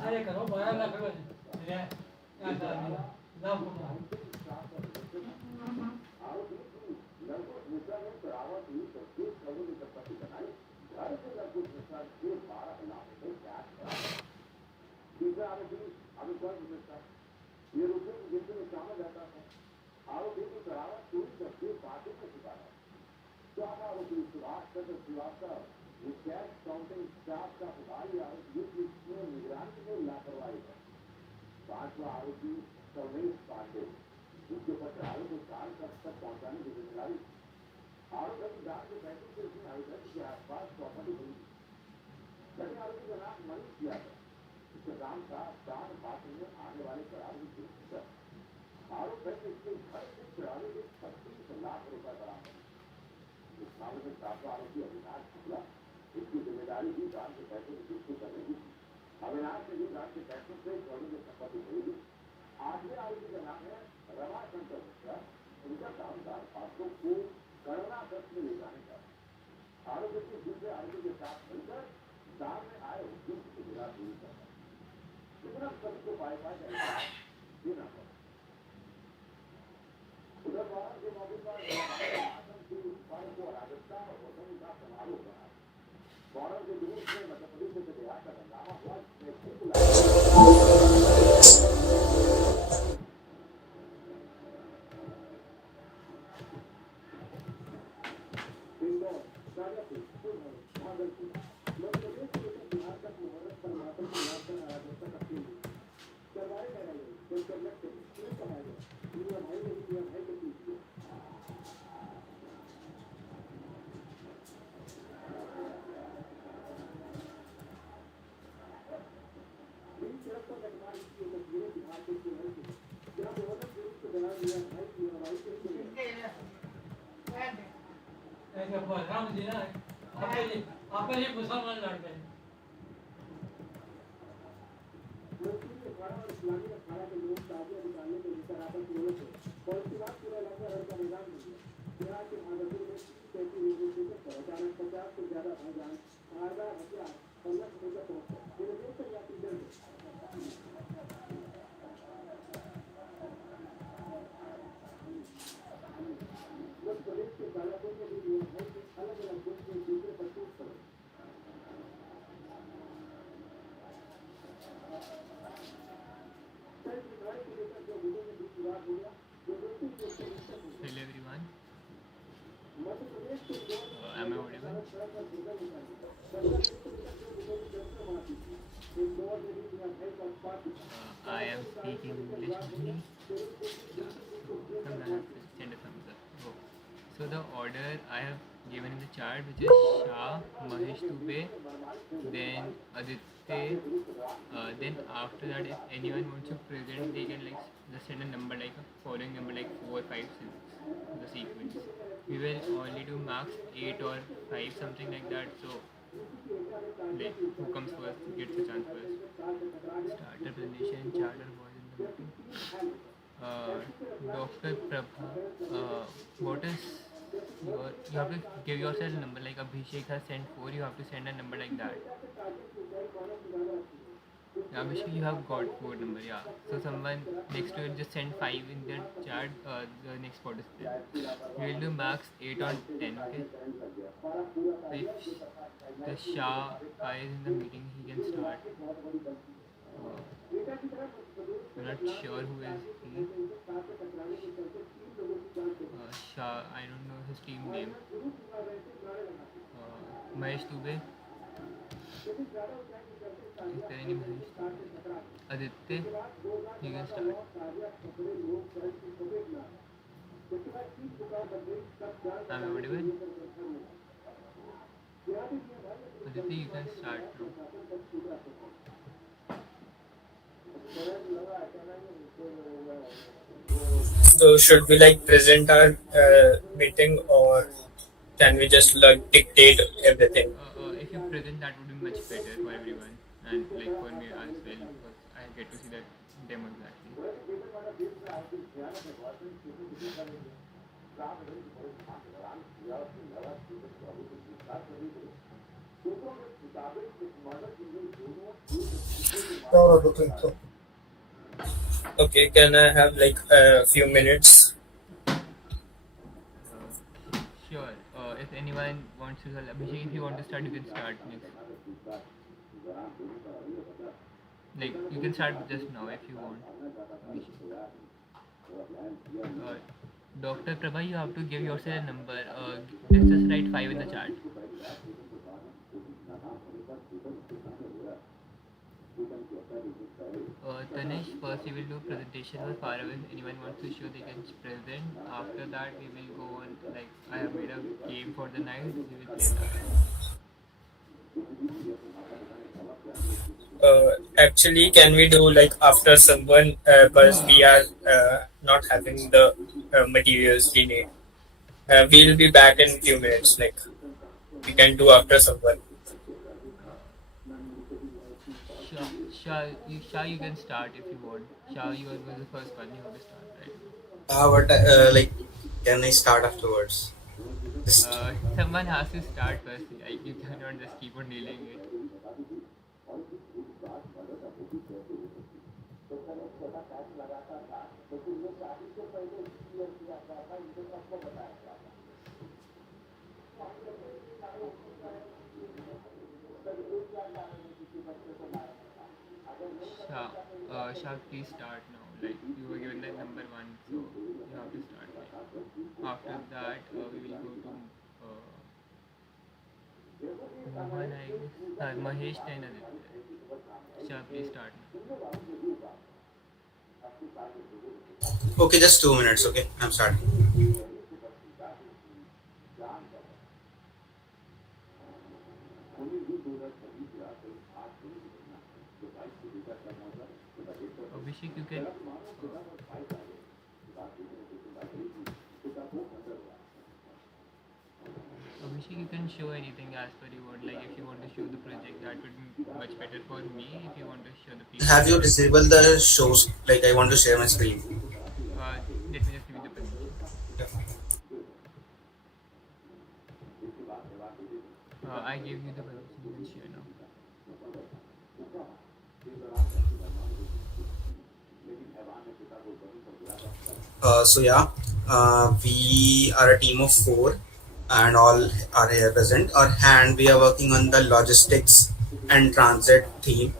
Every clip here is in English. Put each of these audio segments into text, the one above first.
अरे करो 12 लाख आप मुसलमान लड़के Hello everyone. Am I audible? I am speaking English only. Send a thumbs up. Oh. So the order I have given in the chart, which is Shah, Mahesh Dubey, then Aditya. Then after that, if anyone wants to present, they can like just send a number like a following number like 4, 5, 6, the sequence. We will only do max 8 or 5, something like that. So like who comes first gets a chance first. Starter presentation, charter was in the meeting. Dr. Prabha, what is you have to give yourself a number like Abhishek has sent 4, you have to send a number like that. Yeah, Abhishek, you have got 4 number, yeah. So someone next to it just send 5 in the chat, the next spot is there. We will do max 8 or 10, okay? So if the Shah guy is in the meeting, he can start. I'm not sure who is he. Shah, I don't know his team name. Mahesh Dubey. Is there any Mahesh Dubey? Aditya, you can start. I'm audible. Aditya, you can start now. So should we like present our meeting, or can we just like dictate everything? If you present, that would be much better for everyone and like for me as well because I get to see that demo exactly. No, I don't think so. Okay, can I have like a few minutes? Uh, sure. If anyone wants to, Abhishek, if you want to start, you can start next. Like you can start just now if you want, Abhishek. Uh, Dr. Prabha, you have to give yourself a number. Just write 5 in the chat. Tanish, first we will do presentation for FarAway. If anyone wants to show, they can present. After that, we will go on. Like I have made a game for the night. We will play that. Actually, can we do like after someone, because we are not having the materials we need. We'll be back in few minutes. Like we can do after someone. Shah, Shah, you can start if you want. Shah, you was the first one. You have to start right But like, can I start afterwards? now. Just Someone has to start first. Like, you cannot just keep on dealing it. Shah, Shah, please start now. Like you were given the number one, so you have to start. Like after that, we will go to Mohan, I guess. Mahesh and Aditya. Shah, please start now. okay, just 2 minutes. Okay, I'm starting. Abhishek, you can. Abhishek, you can show anything as per you want. Like if you want to show the project, that would be much better for me. If you want to show the Have PPT, you disabled the shows? Like, I want to share my screen. let me just give you the permission. I gave you the permission. You can share now. So yeah, we are a team of four, and all are here present. Our hand we are working on the logistics and transit theme.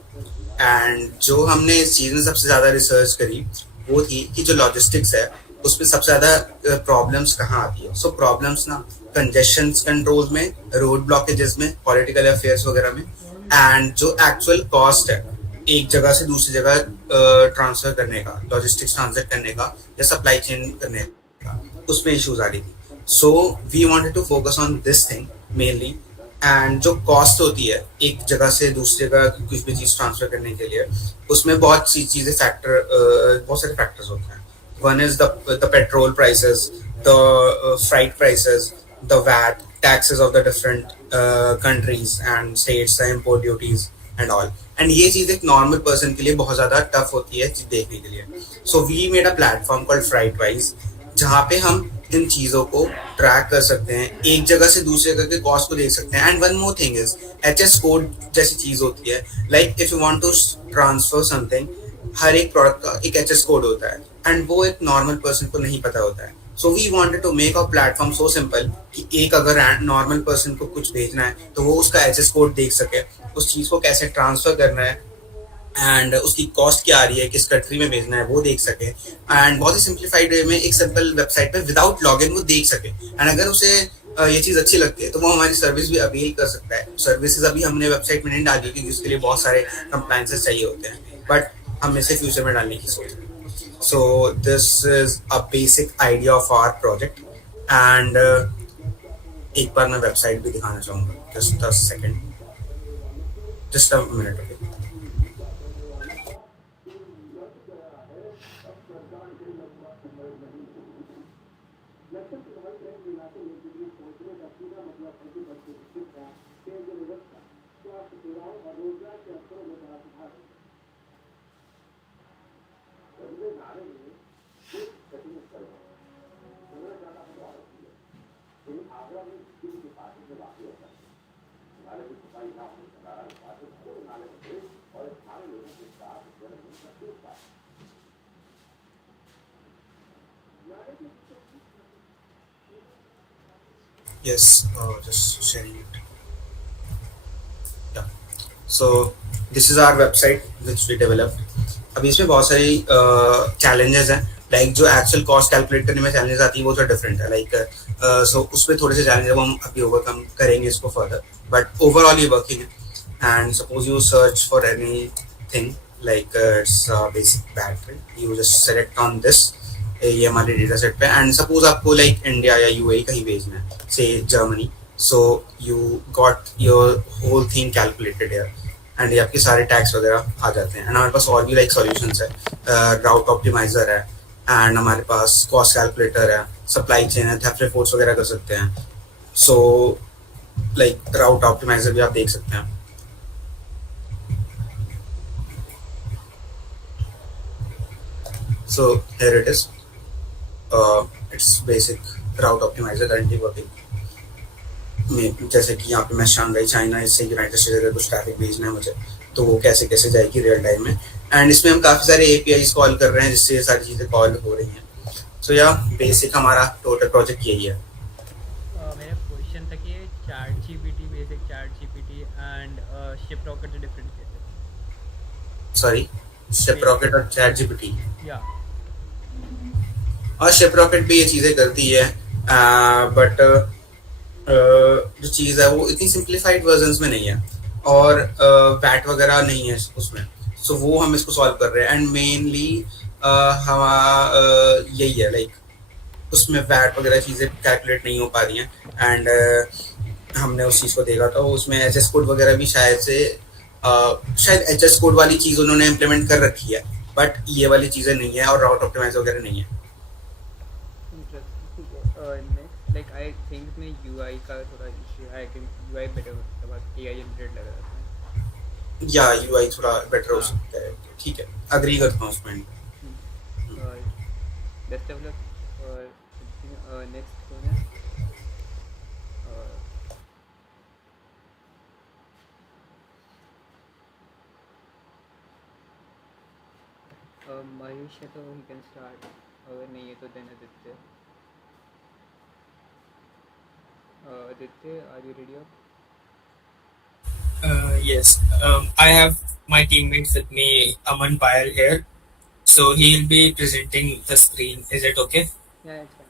And जो हमने इस चीज़ में सबसे ज़्यादा research करी वो थी कि जो लॉजिस्टिक्स है उसमें सबसे ज़्यादा प्रॉब्लम्स कहाँ आती है. सो प्रॉब्लम्स ना कंजेशन कंट्रोल में, रोड ब्लॉकेजेस में, पॉलिटिकल अफेयर्स वगैरह में, एंड जो एक्चुअल कॉस्ट है एक जगह से दूसरी जगह ट्रांसफर करने का, लॉजिस्टिक्स ट्रांसफर करने का या सप्लाई चेन करने का, उसमें इश्यूज आ रही थी. So we wanted to focus on this thing mainly. And जो कॉस्ट होती है एक जगह से दूसरी जगह कुछ भी चीज़ ट्रांसफर करने के लिए, उसमें बहुत सी चीज़ें बहुत सारे फैक्टर्स होते हैं. One is the petrol prices, the freight prices, the VAT taxes of the different countries and states, the import duties and all. And ये चीज़ एक नॉर्मल पर्सन के लिए बहुत ज़्यादा टफ होती है देखने के लिए. So we made a platform called Freightwise, जहाँ पे हम इन चीज़ों को ट्रैक कर सकते हैं, एक जगह से दूसरी जगह के कॉस्ट को देख सकते हैं. And one more thing is HS code जैसी चीज़ होती है. Like if you want to transfer something, हर एक प्रोडक्ट का एक HS कोड होता है एंड वो एक नॉर्मल पर्सन को नहीं पता होता है. So we wanted to make a platform so simple कि एक अगर नॉर्मल पर्सन को कुछ भेजना है तो वो उसका HS कोड देख सके, उस चीज़ को कैसे ट्रांसफर करना है एंड उसकी कॉस्ट क्या आ रही है, किस कंट्री में भेजना है वो देख सके, एंड बहुत ही सिंप्लीफाइड वे में एक सिंपल वेबसाइट पे विदाउट लॉगिन वो देख सके. एंड अगर उसे ये चीज़ अच्छी लगती है तो वो हमारी सर्विस भी अवेल कर सकता है. सर्विसेज अभी हमने वेबसाइट में नहीं डाली क्योंकि उसके लिए बहुत सारे कंप्लायंसेस चाहिए होते हैं, बट हम इसे फ्यूचर में डालने की सोच रहे हैं. So this is a basic idea of our project, and एक बार मैं वेबसाइट भी दिखाना चाहूँगा. Just a second, just a minute, okay. Yes, just sharing it. Yeah. So this is our website which we developed. अब इसमें बहुत सारी challenges हैं. लाइक जो एक्चुअल कॉस्ट कैलकुलेट करने में चैलेंजेस आती है वो थोड़ा डिफरेंट है. लाइक सो उसमें थोड़े से चैलेंजेस हम अभी ओवरकम करेंगे इसको फर्दर. बट ओवरऑल ये वर्किंग है. And suppose you search for anything like it's basic battery, you just select on this, ये हमारे डेटा सेट पे. एंड सपोज आपको लाइक इंडिया या यूएई कहीं भेजना है, say Germany, so you got your whole thing calculated here and ये आपके सारे टैक्स वगैरह आ जाते हैं. एंड हमारे पास और भी लाइक सॉल्यूशंस है, राउट ऑप्टिमाइजर है, एंड हमारे पास कॉस्ट कैलकुलेटर है, सप्लाई चेन है, थेफ्ट रिपोर्ट्स वगैरह कर सकते हैं. सो लाइक राउट ऑप्टिमाइजर भी आप देख सकते हैं. So here it is. It's basic route optimizer currently working. जैसे कि यहाँ पे मैं शंघाई चाइना से यूनाइटेड स्टेट्स अगर कुछ ट्रैफिक भेजना है मुझे, तो वो कैसे कैसे जाएगी रियल टाइम में. एंड इसमें हम काफ़ी सारे APIs कॉल कर रहे हैं जिससे ये सारी चीज़ें कॉल हो रही हैं. सो या बेसिक हमारा टोटल प्रोजेक्ट यही है. मेरा क्वेश्चन था कि chat GPT, basic chat GPT and ship rocket से डिफरेंट कैसे? सॉरी, शिप रॉकेट और चैट जीपीटी. या और शिप रॉकेट भी ये चीज़ें करती है, बट जो चीज़ है वो इतनी सिंप्लीफाइड वर्जन्स में नहीं है और वैट वगैरह नहीं है उसमें. सो वो हम इसको सॉल्व कर रहे हैं. एंड मेनली हमारा यही है, लाइक उसमें वैट वगैरह चीज़ें कैलकुलेट नहीं हो पा रही हैं. एंड हमने उस चीज़ को देखा था, उसमें HS कोड वगैरह भी शायद HS कोड वाली चीज़ उन्होंने इम्प्लीमेंट कर रखी है, बट ये वाली चीज़ें नहीं है और राउट ऑप्टिमाइज वगैरह नहीं है. नेक्स्ट लाइक आई थिंक में यूआई का थोड़ा इशू है. आई थिंक यूआई बेटर होता है, एआई जनरेट लग रहा था. या UI थोड़ा बेटर हो सकता है. ठीक है, अग्री करता हूँ उसमें. बेस्ट डेवलप और नेक्स्ट कौन है? महेश है तो ही कैन स्टार्ट, अगर नहीं है तो then Aditya. Aditya, are you ready? Yes, I have my teammate with me, Aman Payal here. So he'll be presenting the screen. Is it okay? Yeah, it's fine.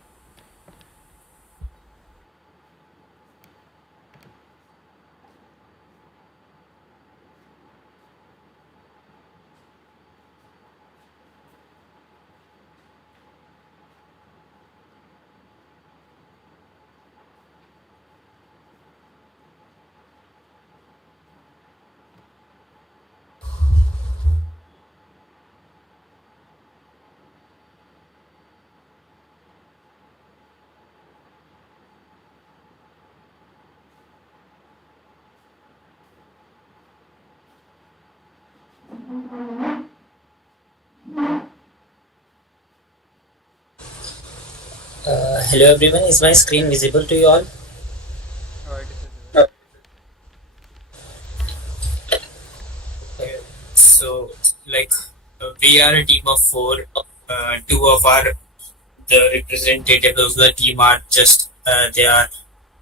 Hello everyone, is my screen visible to you all? So, like, we are a team of 4. Two of the representatives of the team are just they are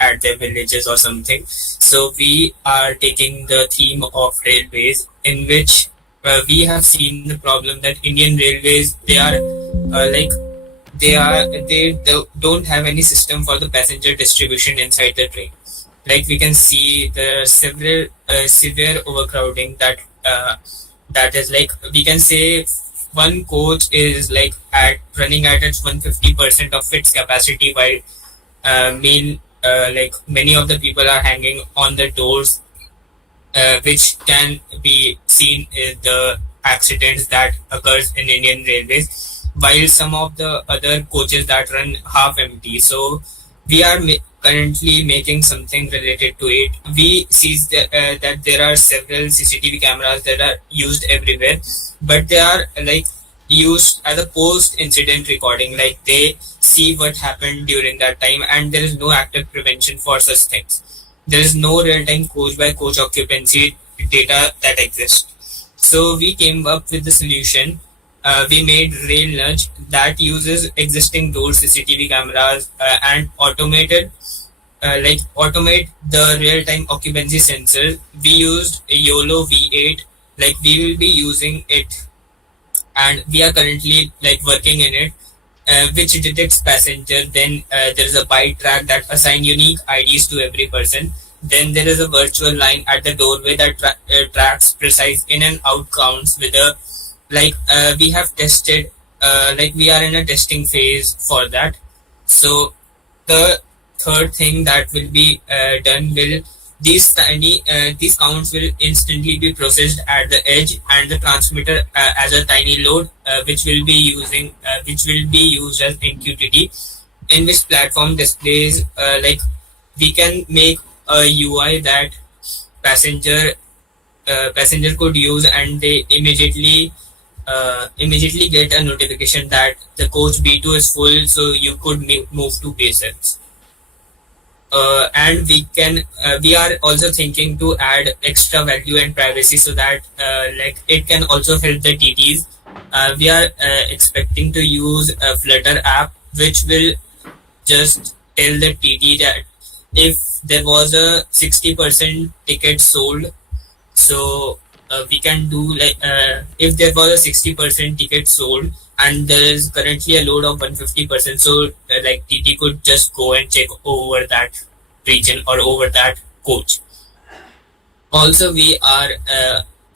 at their villages or something. So we are taking the theme of railways, in which we have seen the problem that Indian railways, they are they don't have any system for the passenger distribution inside the train. Like we can see there are several severe overcrowding that is like, we can say one coach is like running at its 150% of its capacity, while like many of the people are hanging on the doors, which can be seen in the accidents that occurs in Indian railways. while some of the other coaches that run half empty. So we are currently making something related to it. We see that there are several CCTV cameras that are used everywhere, but they are like used as a post incident recording, like they see what happened during that time, and there is no active prevention for such things. There is no real time coach by coach occupancy data that exists. So we came up with the solution. We made Rail Nudge that uses existing door CCTV cameras and automate the real-time occupancy sensor. We used a YOLO V8. Like we will be using it, and we are currently like working in it, which detects passenger. Then there is a byte track that assign unique IDs to every person. Then there is a virtual line at the doorway that tracks precise in and out counts with a we have tested we are in a testing phase for that. So the third thing that will be done will these counts will instantly be processed at the edge, and the transmitter as a tiny load which will be used as MQTT, in which platform displays we can make a UI that passenger passenger could use, and they immediately get a notification that the coach B2 is full, so you could move to patients. And we are also thinking to add extra value and privacy, so that it can also help the TTs. We are expecting to use a Flutter app which will just tell the TT that if there was a 60% ticket sold, so we can do if there was a 60% ticket sold and there is currently a load of 150%, so TT could just go and check over that region or over that coach. Also, we are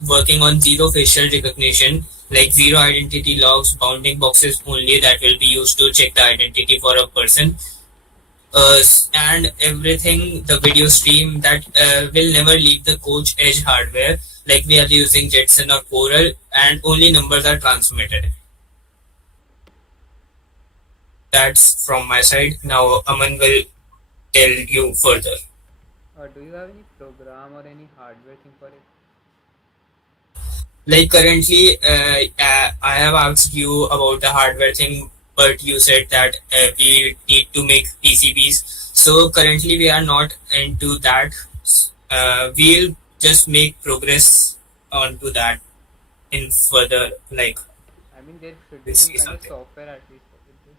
working on zero facial recognition, like zero identity logs, bounding boxes only that will be used to check the identity for a person. And everything, the video stream that will never leave the coach edge hardware. Like we are using Jetson or Coral, and only numbers are transmitted. That's from my side. Now Aman will tell you further. Do you have any program or any hardware thing for it? Like currently, I have asked you about the hardware thing, but you said that we need to make PCBs. So currently we are not into that. We'll just make progress onto that in further I mean, there should be some kind of software at least for this.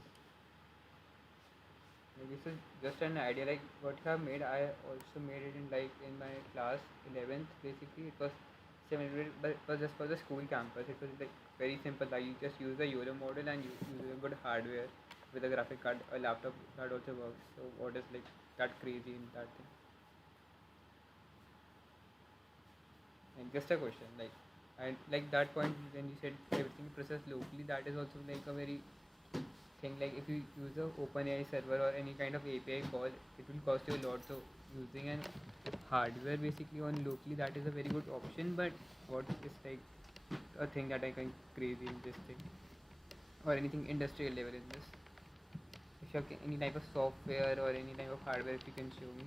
This is just an idea. Like what you have made, I also made it in my class 11th. Basically, it was 700, but it was just for the school campus. It was very simple. Like you just use the YOLO model and you use a good hardware with a graphic card, a laptop that also works. So what is that crazy in that thing? And just a question, and that point when you said everything processed locally, that is also a very thing. Like if you use a OpenAI server or any kind of API call, it will cost you a lot. So using an hardware basically on locally, that is a very good option. But what is a thing that I can crazy in this thing, or anything industrial level in this? If you have any type of software or any type of hardware, if you can show me.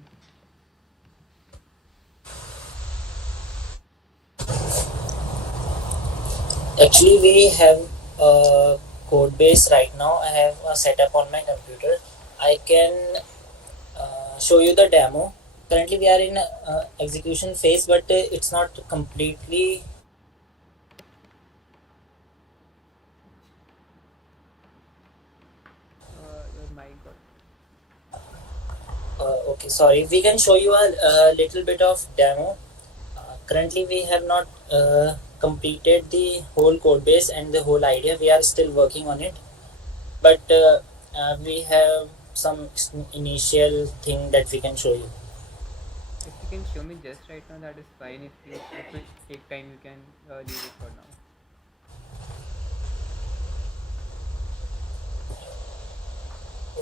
Actually, we have a code base right now. I have a setup on my computer. I can show you the demo. Currently, we are in execution phase, but it's not completely. Your mic got. Okay, sorry. We can show you a little bit of demo. Currently, we have not completed the whole code base and the whole idea. We are still working on it, but we have some initial thing that we can show you. If you can show me just right now, that is fine. If it take time, you can leave it for now.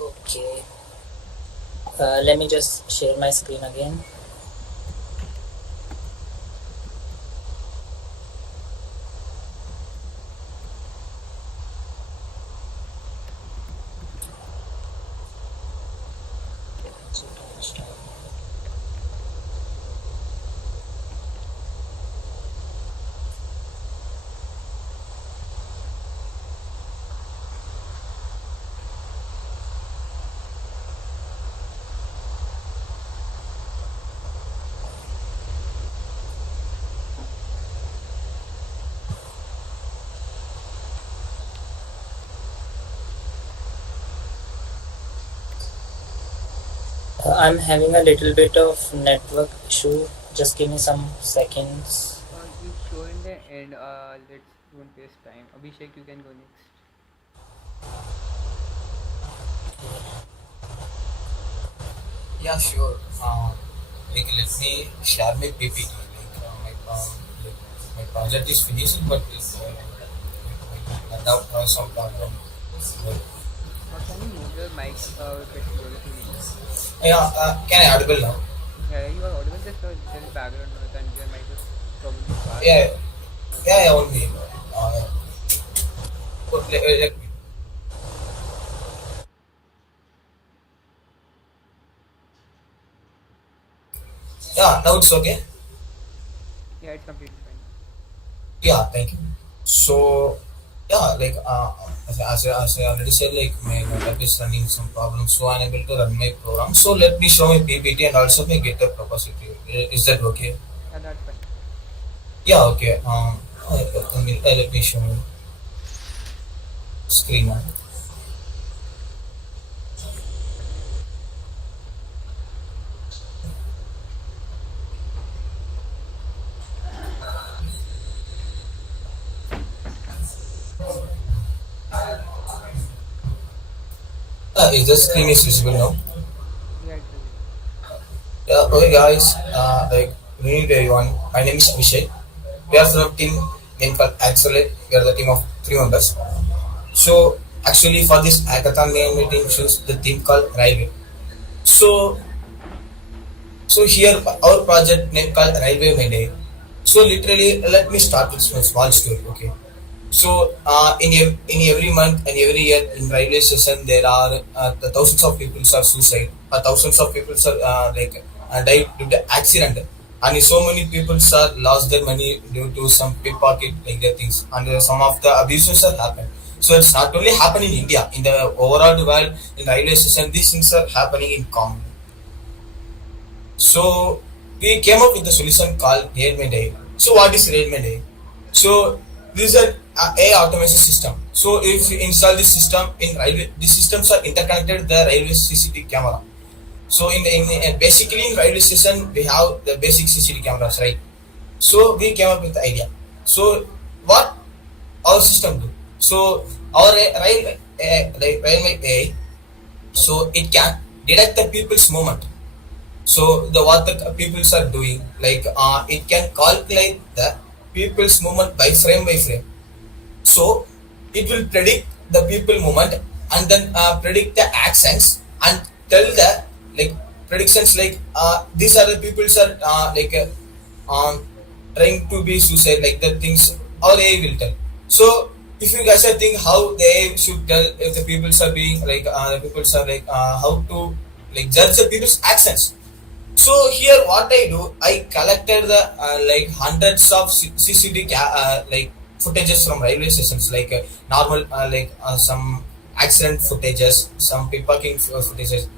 Okay. Let me just share my screen again. I'm having a little bit of network issue. Just give me some seconds. You show in the end. Let's don't waste time. Abhishek, you can go next. Yeah, sure. Like let me share my PPT. Like, my project is finished, but now have some problem. Can you move your mic bit closer to you? Yeah, can I audible now? Yeah, you are audible. Just there is background noise and your mic is probably far. Yeah, yeah, only. Let me. Yeah, now it's okay. Yeah, it's completely fine. Yeah, thank you. So, yeah, like as I already said, like my web is running some problems, so I'm able to run my program. So let me show my PPT and also my GitHub repository. Is that okay? Yeah, that's fine. Yeah, okay. Let me show you screen now. Is the screen is visible now? Yeah, it's visible. Yeah, okay, guys. Like, good evening to everyone. My name is Abhishek. We are from team named called Accelerate. We are the team of 3 members. So, actually, for this hackathon, main meeting choose the team called Railway. So, so here our project name called Railway Mayday. So, literally, let me start with some small story. Okay. So in every month and every year in railway station there are the thousands of people are suicide, thousands of people are died due to accident, and so many people are lost their money due to some pickpocket like that things, and some of the abuses are happened. So it's not only happening in India, in the overall world in railway station these things are happening in common. So we came up with a solution called Railway Day. So what is Railway Day? So this is an AI automation system. So if you install this system in railway, these systems are interconnected with the railway CCTV camera. So basically in railway station we have the basic CCTV cameras, right? So we came up with the idea. So what our system do? So our railway AI, so it can detect the people's movement. So the what the peoples are doing, like it can calculate the people's movement by frame. So it will predict the people movement and then predict the actions and tell the like predictions like these are the people's are trying to be suicide like the things our AI will tell. So if you guys are think how the AI should tell if the peoples are being like the peoples are like how to like judge the people's actions. So here, what I do, I collected the like hundreds of CCTV like footages from railway stations, like normal some accident footages, some pickpocketing footages,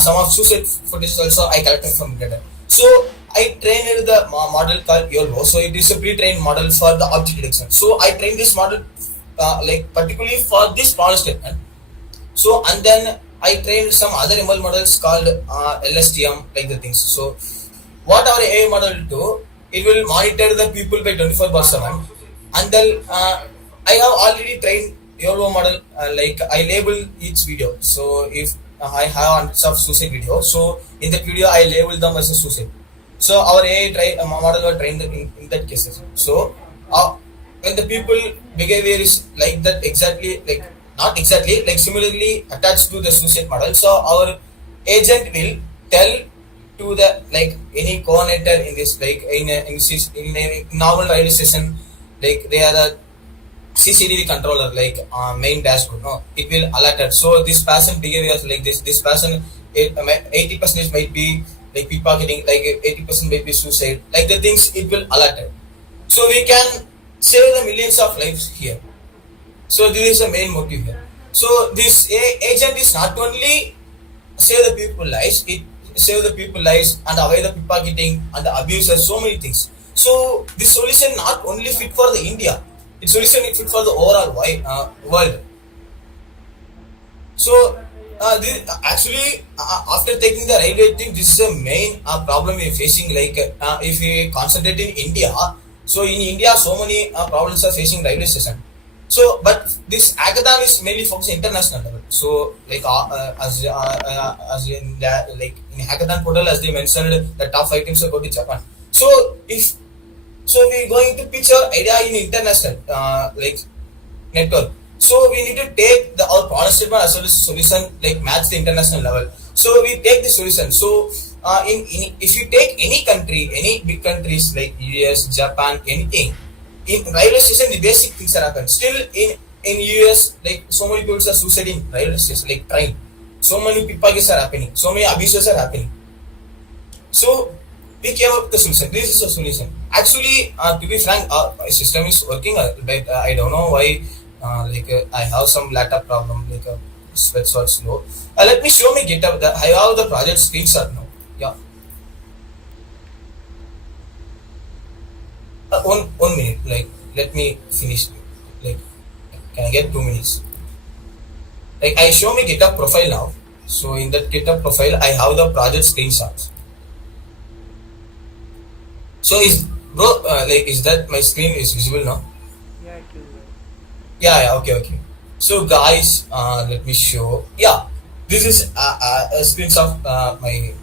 some of suicide footages also I collected from data. So I trained the model called YOLO. So it is a pre-trained model for the object detection. So I trained this model like particularly for this problem statement. So and then I trained some other ML models called LSTM like the things. So what our AI model do? It will monitor the people by 24/7, and then I have already trained YOLO model like I label each video. So if I have hundreds of suicide video, so in that video I label them as a suicide. So our AI model was trained in that cases. So when the people behavior is like that exactly like not exactly like similarly attached to the suicide model, so our agent will tell to the like any coordinator in this like in a normal railway station, like they are the CCTV controller like main dashboard. No, it will alert it. So this person behavior is like this person 80% might be like pickpocketing, like 80% might be suicide, like the things it will alert it. So we can save the millions of lives here. So this is the main motive here. So this agent is not only save the people lives, it save the people lives and avoid the pickpocketing and the abuse and so many things. So this solution not only fit for the India, it's solution it fit for the overall world. So Actually, after taking the railway thing, this is a main problem we're facing. Like, if we concentrate in India, so in India, so many problems are facing railway station. So, but this hackathon is mainly focused international level. So, like, as in that, like in hackathon portal, as they mentioned, the top 5 teams are going to Japan. So, if so, we're going to pitch our idea in international, like network. So we need to take our product statement as well as solution like match the international level. So we take the solution. So in if you take any country, any big countries like US, Japan, anything, in railway station the basic things are happen. Still in US, like so many people are suicide in railway station, like train. So many pickpockets are happening. So many abuses are happening. So we came up with the solution. This is a solution. Actually, to be frank, my system is working, but I don't know why. I have some laptop problem, like sweats are slow. Let me show me GitHub. I have the project screenshot now. Yeah. One minute. Like, let me finish. Like, can I get 2 minutes? Like, I show me GitHub profile now. So in that GitHub profile, I have the project screenshots. So is bro, is that my screen is visible now? Yeah, it is. Yeah, okay. So guys, let me show. Yeah, this is a screenshot of my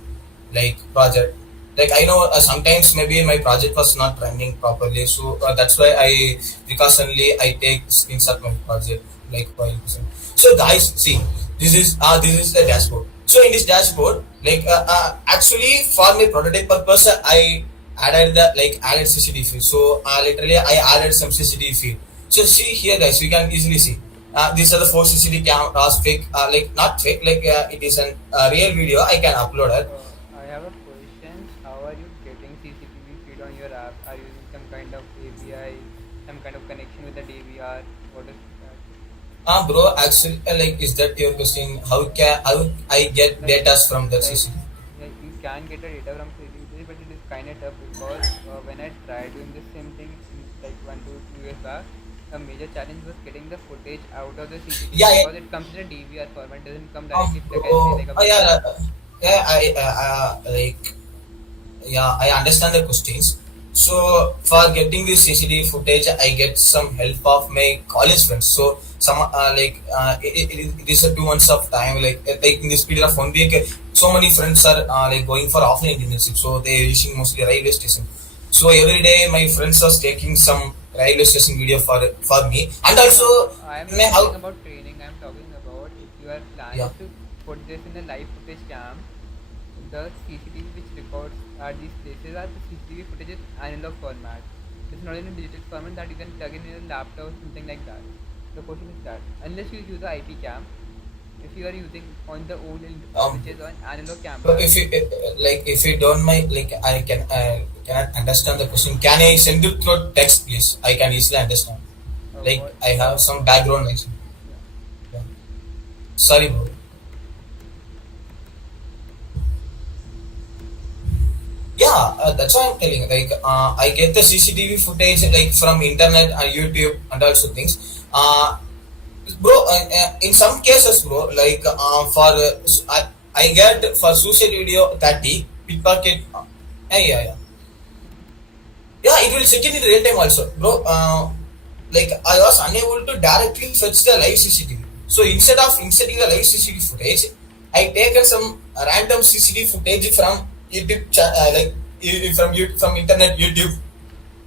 like project. Like I know sometimes maybe my project was not running properly, so that's why I precautionally I take screenshot my project like while using. So guys, see, this is the dashboard. So in this dashboard, like actually for my prototype purpose, I added CCD feed. So literally I added some CCD feed. So see here guys, we can easily see these are the 4 CCD cameras fake, like not fake, like it is a real video. I can upload it. I have a question. How are you getting CCTV feed on your app? Are you using some kind of API, some kind of connection with the DVR? What is that? Bro, actually, like, is that your question? How I get Like, data from the like, CCD? like you can get a data from CCTV, but it is kind of tough because when I tried doing the same thing like 1 to 2 years back, a major challenge was getting the footage out of the CCTV Yeah. because it comes in a DVR format, doesn't come Um, directly like I bro, say like a yeah, yeah, I understand the questions. So for getting this CCD footage, I get some help of my college friends. So some it is a 2 months of time. Like in this period of 1 week, so many friends are like going for offline internship. So they are using mostly railway station. So every day my friends are taking some railway station video for me, and also I am my not how talking about training. I am talking about if you are planning yeah. to put this in a live footage cam, the CCTV which records at these places are the CCTV footage in analog format. It's not in a digital format that you can plug in your laptop or something like that. The question is that unless you use the IP cam, if you are using on the old which is on analog So camera. if you don't mind, like I cannot understand the question. Can I send it through text, please? I can easily understand. Like What I have some background noise. yeah. Yeah. Sorry, bro. Yeah, that's why I'm telling. Like I get the CCTV footage like from internet and YouTube and also things. Bro, in some cases, bro, like I get for suicide video 30 pickpocket. Yeah. Yeah, it will check in real time also, bro. Like I was unable to directly fetch the live CCTV. So instead of inserting the live CCTV footage, I taken some random CCTV footage from YouTube, from internet YouTube,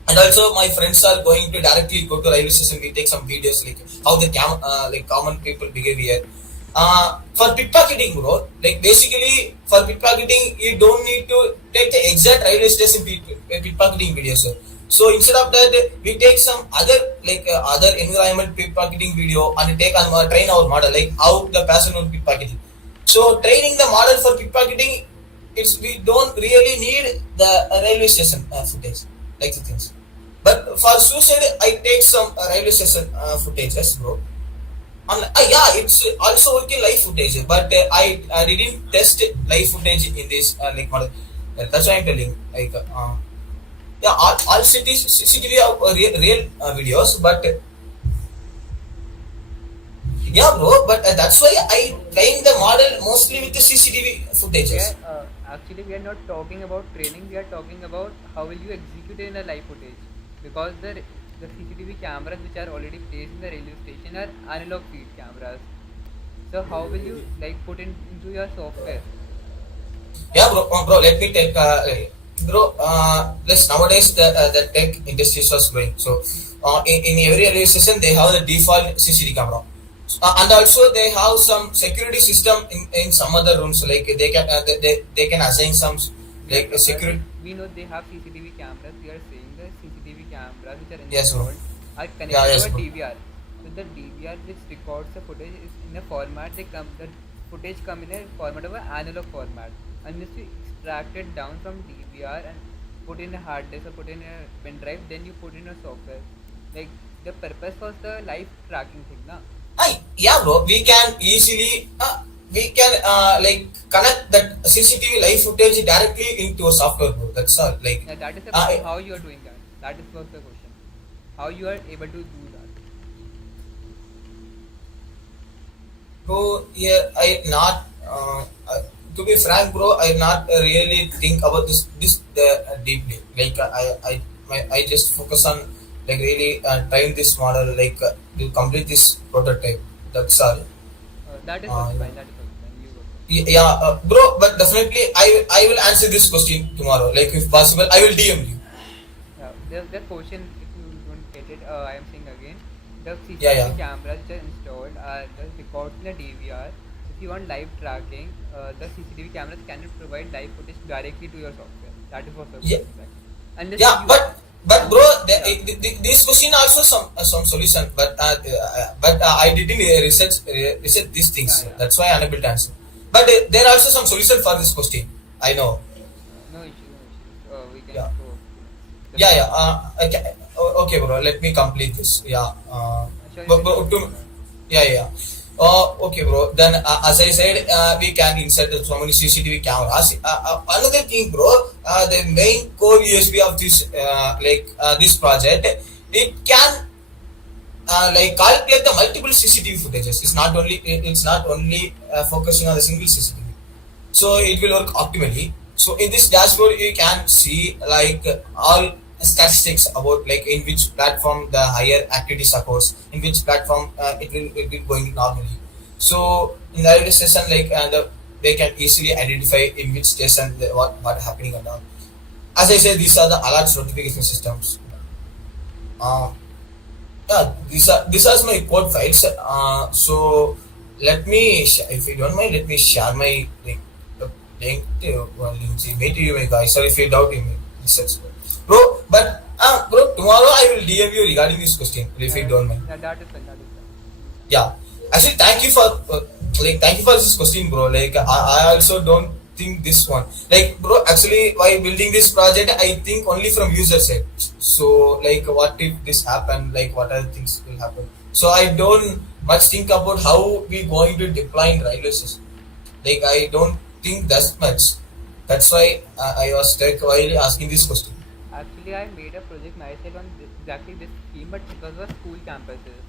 and also my friends are going to directly go to railway station. We take some videos like how the like common people behavior. For pickpocketing, bro, like basically for pickpocketing, you don't need to take the exact railway station pickpocketing video, sir. So instead of that, we take some other other environment pickpocketing video and take and train our model like how the person will pickpocketing. So training the model for pickpocketing, we don't really need the railway station footage like the things. But for suicide, I take some railway station footages, bro. And yeah, it's also working live footage, but I didn't test live footage in this like model. That's why I'm telling. Like yeah, all CCTV are real videos, but Yeah, bro, but that's why I train the model mostly with the CCTV We footages. are actually we are not talking about training. We are talking about how will you execute it in a live footage, because the CCTV cameras which are already placed in the railway station are analog feed cameras. So how will you like put it into your software? Yeah, bro, let me take, bro, let's nowadays the tech industry was growing. So, in every railway station, they have the default CCTV camera. And also they have some security system in some other rooms, like they can, they can assign some, like security. We know they have CCTV cameras. We are saying the CCTV cameras which are Yes, bro. installed are Yeah, connected to yes, a bro. DVR. So the DVR which records the footage is in a format. The footage come in a format of an analog format. Unless you extract it down from DVR and put in a hard disk or put in a pen drive, then you put in a software. Like the purpose was the live tracking thing, na? Yeah, bro, we can easily, we can like connect that CCTV live footage directly into a software, bro. That's all. Like, Yeah, that is the question. How you are doing that? That is was the question. How you are able to do that? bro, yeah, I not. To be frank, bro, I not really think about this deeply. Like, I just focus on like really trying this model, like to complete this prototype. That's all. That is Uh, also fine. That is also fine. You go. yeah, bro, but definitely I will answer this question tomorrow. Like, if possible, I will DM you. There's that question. If you don't get it, I am saying again. The Yeah, CCTV yeah. cameras which are installed are the records in a DVR. If you want live tracking, the CCTV cameras cannot provide live footage directly to your software. That is what the Yeah, question is like. Unless yeah, you, but bro, yeah, this question also some solution, but I didn't research these things. yeah. That's why I'm unable to answer. But there are also some solution for this question. I know. No issue, no issues. We can Yeah, go to the yeah, next yeah. question. Okay, bro. Let me complete this. Yeah. Sure, you But, can complete. yeah, yeah. Okay, bro. Then, as I said, we can insert so many CCTV cameras. Another thing, bro, the main core USB of this, this project, it can like calculate the multiple CCTV footages. It's not only focusing on the single CCTV. So it will work optimally. So in this dashboard you can see like all statistics about like in which platform the higher activity occurs, in which platform it will going normally. So in the early session, like they can easily identify in which station what happening and all. As I said, these are the alerts notification systems. uh, yeah, these are my code files. So let me, if you don't mind, let me share my link to link to you, my guys. Sorry if you doubt me, bro. But bro, tomorrow I will DM you regarding this question if you don't mind. Yeah, that is fine. That is fine. Yeah, actually, thank you for thank you for this question, bro. Like, I also don't think this one, like, bro, actually while building this project I think only from user side. So like, what if this happen, like what other things will happen, so I don't much think about how we going to deploy in railway system. Like, I don't think that much. That's why I was stuck while asking this question. Actually, I made a project myself on exactly this scheme, but it was for school campuses.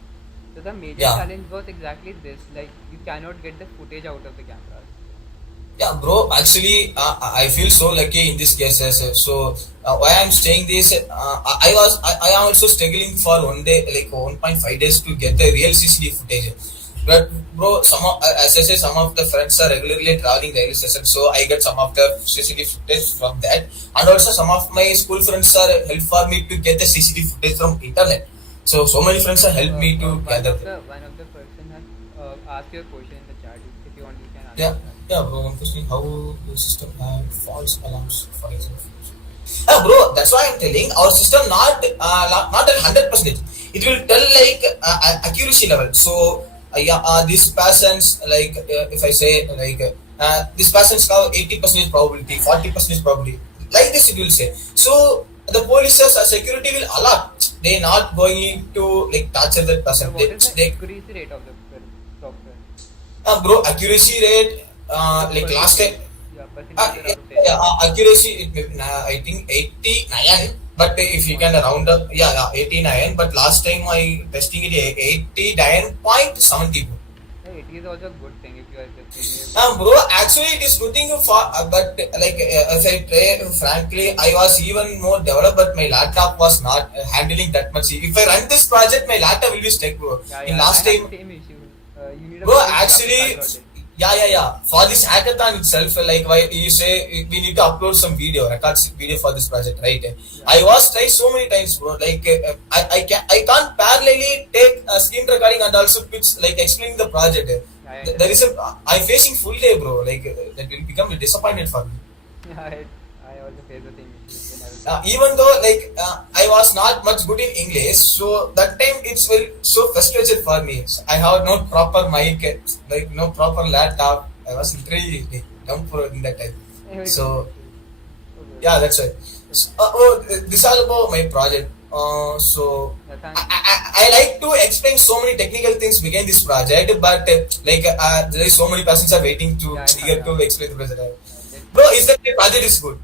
So the major Yeah. challenge was exactly this: like you cannot get the footage out of the cameras. Yeah, bro. Actually, I feel so lucky in this case. So, why I'm saying this, I am also struggling for 1 day, like 1.5 days to get the real CCTV footage. But bro, as I say, some of the friends are regularly traveling railway station, so I get some of the CCTV footage from that, and also some of my school friends are help for me to get the CCTV footage from internet. So many friends have helped me to gather that. One of the person has asked your question in the chat. If you want, you can Yeah, answer that. yeah, bro. One question: how the system have false alarms for example? Bro, that's why I'm telling our system not at 100%. It will tell like accuracy level. So yeah, this person's like if I say like this person's have 80% probability, 40% probability. Like this, it will say. So the police's security will alert. They not going to like torture that So person. what is the They accuracy rate of the software? bro, accuracy rate like last time. Percentage, yeah, percentage out of 10. Yeah, accuracy, I think 89. But if you can round up, yeah, 89. But last time I testing it 89.72. It is also a good thing if you are just using it. Bro, actually it is good thing for but like if I try frankly, I was even more developed, but my laptop was not handling that much. If I run this project, my laptop will be stuck, bro. Yeah, In yeah, last I have time, the same issue. You need a bro, very good graphic actually, card for this. yeah. For this hackathon itself, like why you say we need to upload some video, record video for this project, right? Yeah. I was tried so many times, bro. Like I can't parallelly take a screen recording and also pitch like explaining the project. I There is understand. I'm facing full day, bro. Like that will become a disappointment for me. Yeah, I also face the same issue whenever. Even though like I was not much good in English, so that time it's very so frustrated for me. I have no proper mic, like no proper laptop. I was literally like, down for in that time. So Okay. yeah, that's right. So, this all about my project. So Yeah, thank I, you. I, I like to explain so many technical things behind this project, but like there is so many persons are waiting to Yeah, eager yeah. to explain the project. Let's Bro, is that the project is good?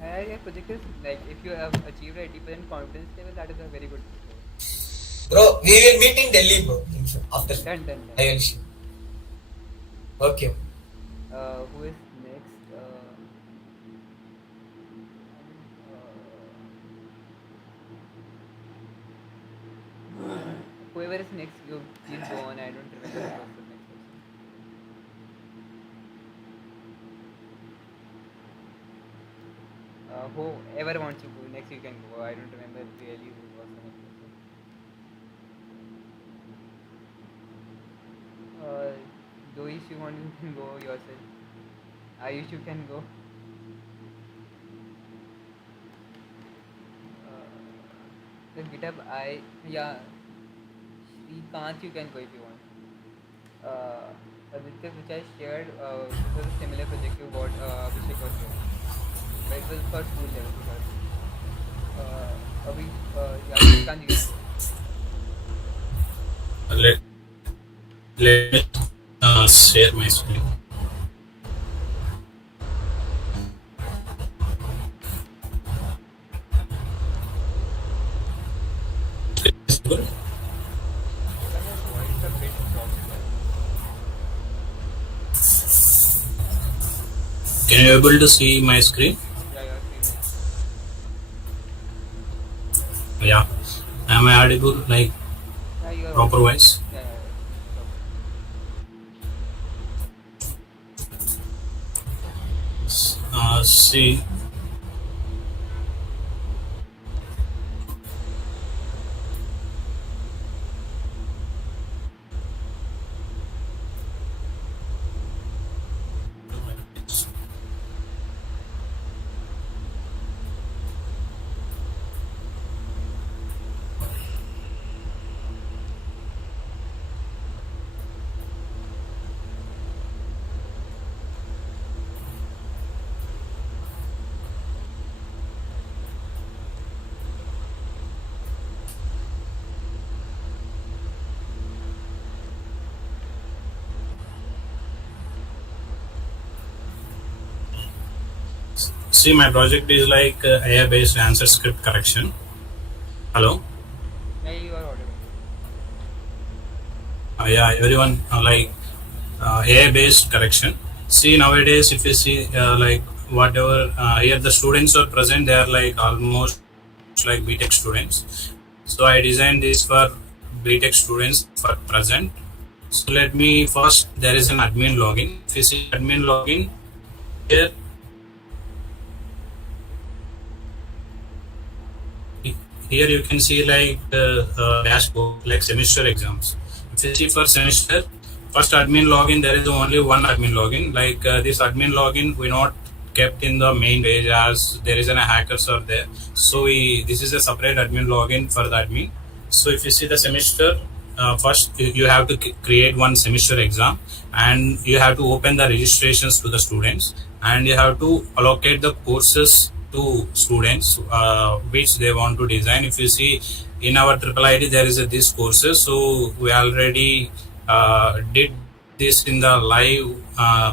yeah, project is like if you have achieved 80% confidence level, that is a very good score. Bro, we will meet in Delhi, bro. After Done. I will show. Okay. Who is next? Whoever is next, you please go on. I don't remember who was the next person. Whoever wants to go next, you can go. I don't remember really who was the next person. Doish, you want you can go yourself. Ayush, you can go. The GitHub, Srikanth, you can go if you want. Aditya, which I shared, this was a similar project you got, Abhishek was doing. But it was for school level. Srikanth, you can. Let me share my screen. Visible? Voice a bit soft. Can you able to see my screen? Yeah, Yeah. Am I audible like you are proper voice? Yeah. See. See, my project is like AI-based answer script correction. Hello. Yeah, you are audible. Yeah, everyone like AI-based correction. See, nowadays, if you see like whatever here the students are present, they are like almost like BTech students. So I designed this for BTech students for present. So let me first, there is an admin login. If you see admin login here, here you can see like dashboard, like semester exams. If you see for semester, first admin login, there is only one admin login. Like this admin login, we not kept in the main page as there is a hackers are there. So this is a separate admin login for the admin. So if you see the semester, first you have to create one semester exam, and you have to open the registrations to the students, and you have to allocate the courses to students which they want to design. If you see in our triple ID, there is this courses, so we already did this in the live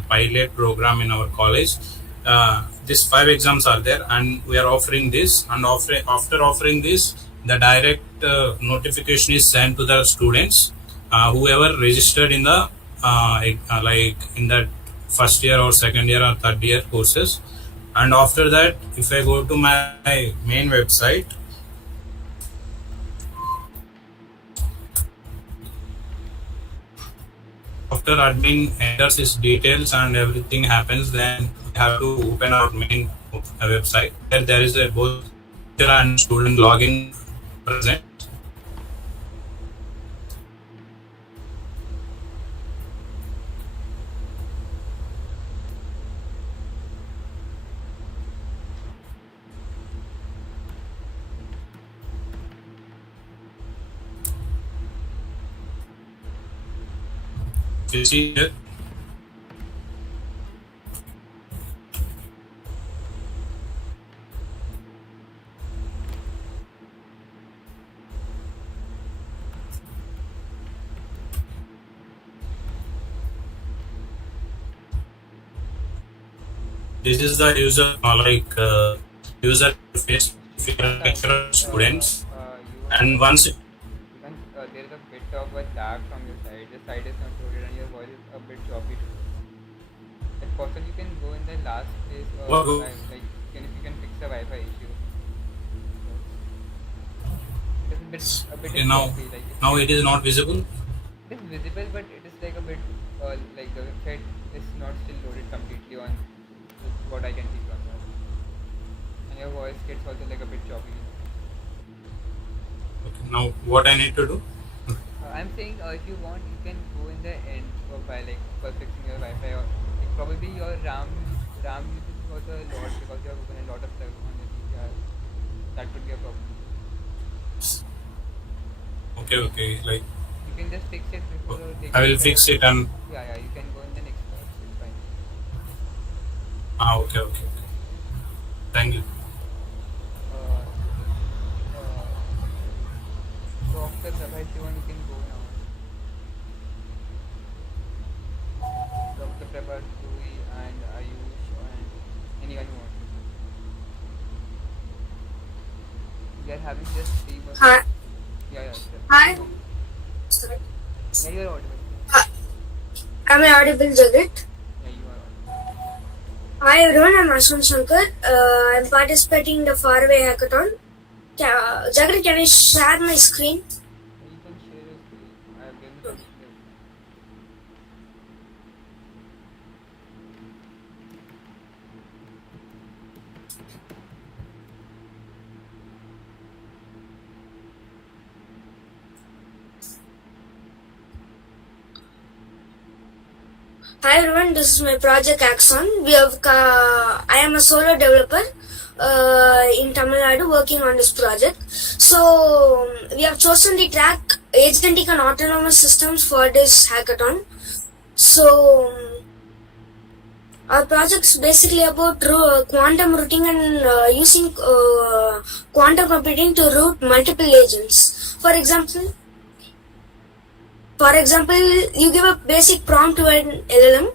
pilot program in our college. These 5 exams are there, and we are offering this, and after offering this, the direct notification is sent to the students whoever registered in the like in that first year or second year or third year courses. And after that, if I go to my main website, after admin enters his details and everything happens, then we have to open our main website where there is a both teacher and student login present. You see here, this is the user user face if you are lecturer students. And once There is a bit of a lag from your side. The side is not loaded and your voice is a bit choppy too. If possible, you can go in the last place or What go? if you can fix the Wi-Fi issue. It is a bit Okay, now choppy. Like now it is not visible. it is visible, but it is like a bit like the website is not still loaded completely on what I can see from that. And your voice gets also like a bit choppy. Okay, now what I need to do? I'm saying if you want, you can go in the end by like for fixing your Wi-Fi or like, probably your RAM usage was a lot because you have opened a lot of stuff on your PCR. That could be a problem. Okay, like You can just fix it before taking I will fix it and Yeah, you can go in the next part. It's fine. okay. Thank you. Uh, uh, so after Prabha, if you want, you can go now. Dr. Prabha, Sui, and Ayush, and anyone who wants. We are having just 3 more. Hi. Yeah, sure. Hi. Yeah, you are audible. Am I audible, Jagat? Yeah, you are audible. Hi everyone, I'm Ashwin Shankar. I'm participating in the FarAway hackathon. Jagat, can I share my screen? You can share your screen. I have given the permission. Hi everyone, this is my project Axon. I am a solo developer in Tamil Nadu working on this project. So we have chosen the track agentic and autonomous systems for this hackathon. So our project is basically about quantum routing and using quantum computing to route multiple agents. For example, you give a basic prompt to an LLM,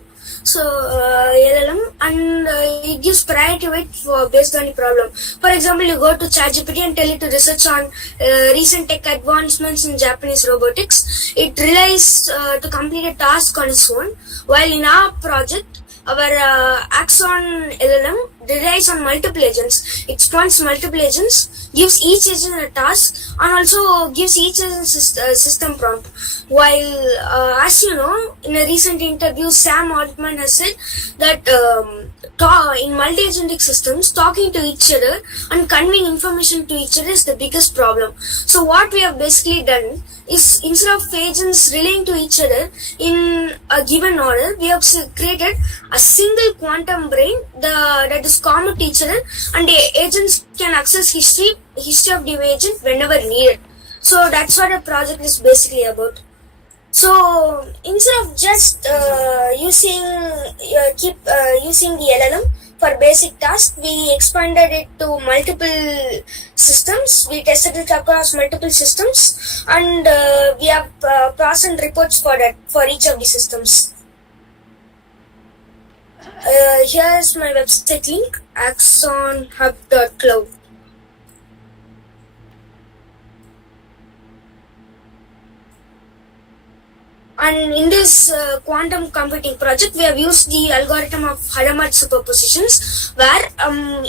and it gives priority weight based on the problem. For example, you go to ChatGPT and tell it to research on recent tech advancements in Japanese robotics. It relies to complete a task on its own. While in our project, our Axon LLM relies on multiple agents. It spawns multiple agents, gives each agent a task, and also gives each agent system prompt. While, as you know, in a recent interview, Sam Altman has said that in multi-agentic systems, talking to each other and conveying information to each other is the biggest problem. So what we have basically done is, instead of agents relaying to each other in a given order, we have created a single quantum brain that is common to each other, and the agents can access history of the agent whenever needed. So that's what the project is basically about. So instead of just using the LLM for basic tasks, we expanded it to multiple systems. We tested it across multiple systems, and we have processed reports for each of the systems. Here's my website link: axonhub.cloud. And in this quantum computing project, we have used the algorithm of Hadamard superpositions, where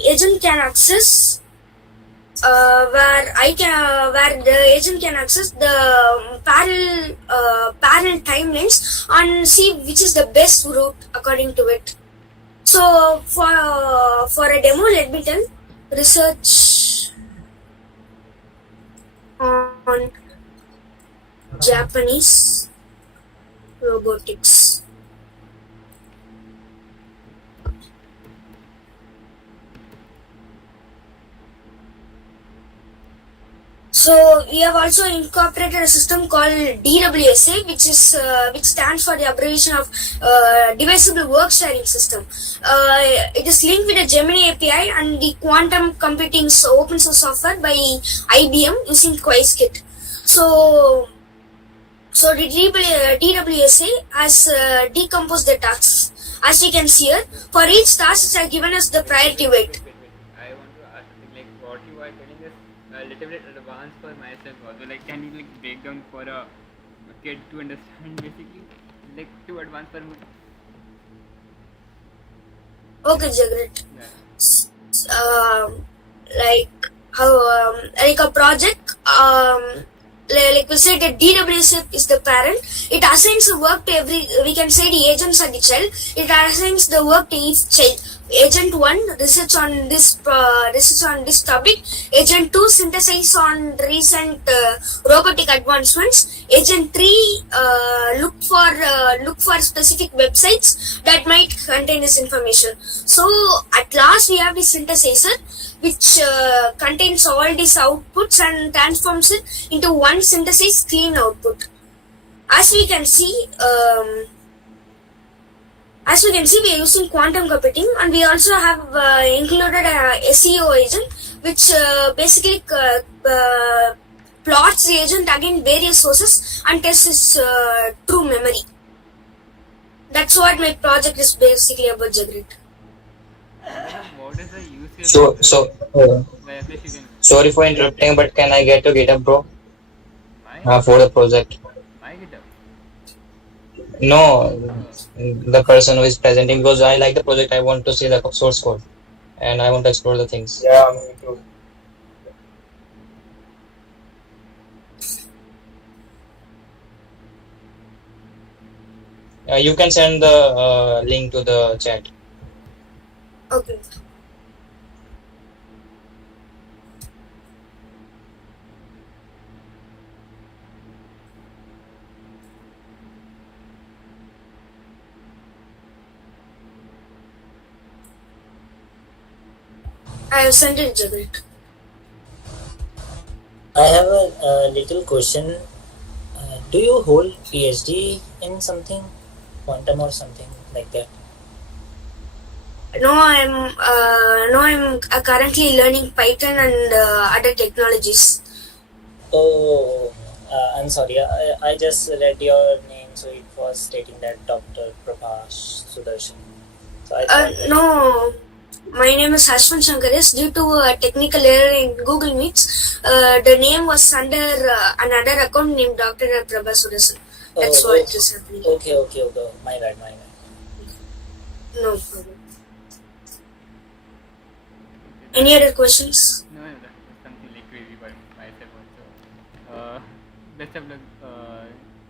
agent can access, where the agent can access the parallel timelines and see which is the best route according to it. So for a demo, let me tell research on Japanese robotics. So we have also incorporated a system called DWSA, which stands for the abbreviation of Divisible Work Sharing System. It is linked with the Gemini API and the quantum computing open source software by IBM using QuizeKit. So the DWSA has decomposed the tasks. As you can see here, for each task it has given us the priority weight. I want to ask something like what you are telling is a little bit advanced for myself also. Like, can you like break down for a kid to understand basically? Like too advanced for me. Okay, Jagrit. Yeah. Like how like a project like we say the DWSF is the parent. It assigns the work to we can say the agents are the child. It assigns the work to each child. Agent 1 research on this topic. Agent 2 synthesize on recent robotic advancements. Agent 3 look for specific websites that might contain this information. So at last we have the synthesizer, which contains all these outputs and transforms it into one synthesized clean output. As we can see, we are using quantum computing, and we also have included a SEO agent, which basically plots the agent against various sources and tests its true memory. That's what my project is basically about, Jagrit. What is the use case? Sorry for interrupting, but can I get a GitHub, bro? Why? For the project. Why get up? No, the person who is presenting, because I like the project. I want to see the source code, and I want to explore the things. Yeah, me too. You can send the link to the chat. Okay. I have sent it, Jagrit. I have a little question. Do you hold PhD in something, quantum or something like that? No, I'm currently learning Python and other technologies. Oh, I'm sorry. I just read your name, so it was stating that Dr. Prabhash Sudarshan. So I thought No, my name is Ashwin Shankaris. Due to a technical error in Google Meets, the name was under another account named Dr. Prabhash Sudarshan. That's what is happening. Okay. My bad. No problem. Any other questions? No, that's something like crazy for myself also. Best of luck.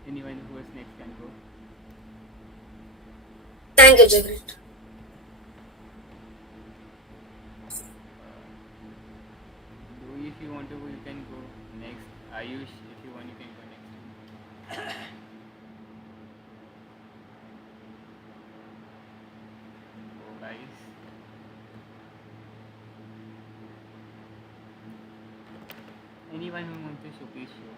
Anyone who is next can go. Thank you, Jagrit. If you want to go, you can go next. Ayush, if you want, you can go next. Oh, guys. Anyone who wants to show, please show.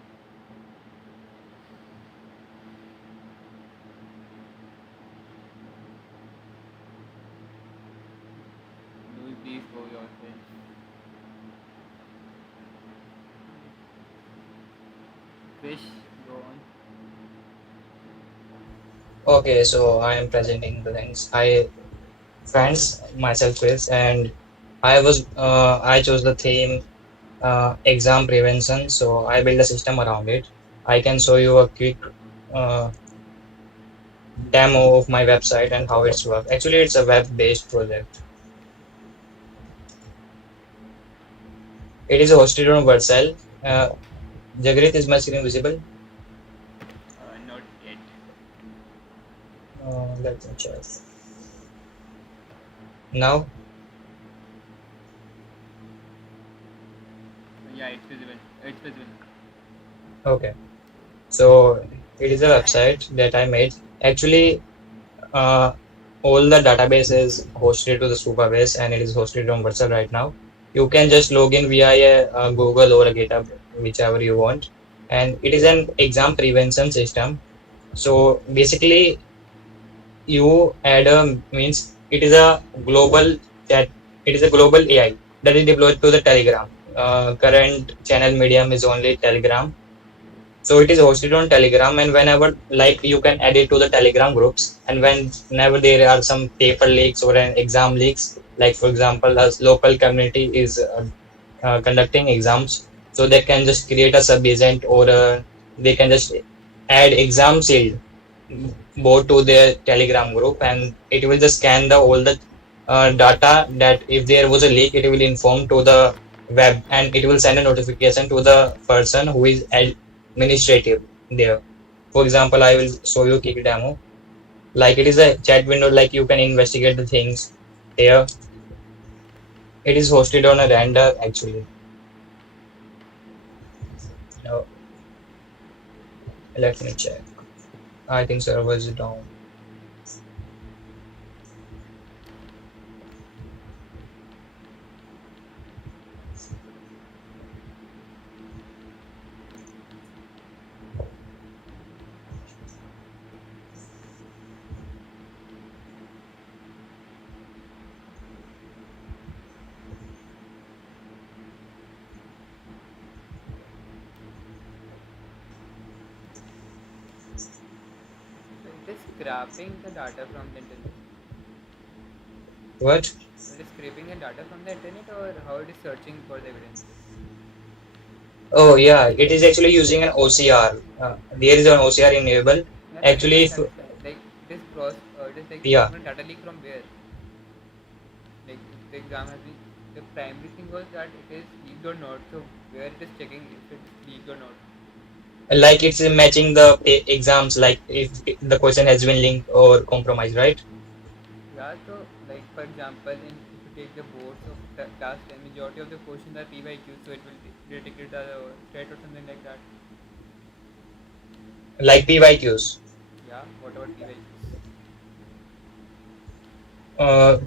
Louis, please go yourself. Krish, go on. Okay, so I am presenting the things. Hi, friends, myself Chris, and I chose the theme exam prevention. So I built a system around it. I can show you a quick demo of my website and how it's work. Actually, it's a web-based project. It is hosted on Vercel. Jagrit, is my screen visible? Not yet. Let me check. Now, Yeah, it's visible. It's visible. okay. So it is a website that I made. Actually, uh, all the database is hosted to the Supabase and it is hosted on Vercel right now. You can just log in via a Google or a GitHub, whichever you want. And it is an exam prevention system. So basically, you add a means it is a global that it is a global AI that is deployed to the Telegram. Current channel medium is only Telegram, so it is hosted on Telegram, and whenever like you can add it to the Telegram groups, and whenever there are some paper leaks or an exam leaks, like for example, a local community is conducting exams, so they can just create a sub agent or they can just add exam shield board to their Telegram group, and it will just scan the all the data that if there was a leak, it will inform to the web, and it will send a notification to the person who is administrative there. For example, I will show you quick demo. Like it is a chat window, like you can investigate the things here. It is hosted on a render actually. Now, let me check. I think server is down. So it is scraping the data from the internet. What? It is scraping the data from the internet, or how it is searching for the evidence. Oh yeah, it is actually using an OCR. There is an OCR enabled. Yeah, that is Actually, fine. if That is fine. Like it is cross. It is like yeah, from data leak from where? Like if the exam has been. The primary thing was that it is leaked or not. So where it is checking if it is leaked or not. like it's matching the exams, like if the question has been linked or compromised, right? Yeah. So like for example, in if you take the boards of class 10, majority of the questions are PYQ, so it will detect it as a threat or something like that. Like PYQs. Yeah. What about PYQs?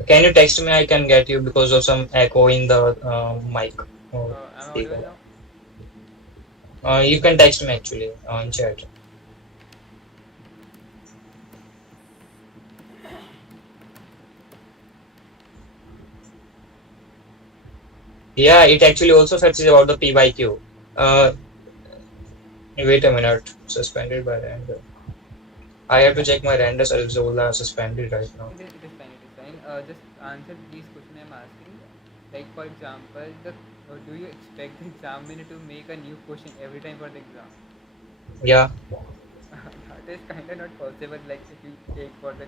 Can you text me? I can get you because of some echo in the mic or Am I audible speaker. now? You can text me actually on chat. Yeah, it actually also fetches about the PYQ. Wait a minute. Suspended by render. I have to check my render service. All are suspended right now. It is fine. It is fine. Just answer these questions I'm asking. Like for example, do you expect the examiner to make a new question every time for the exam? Yeah. That is kind of not possible. Like if you take for the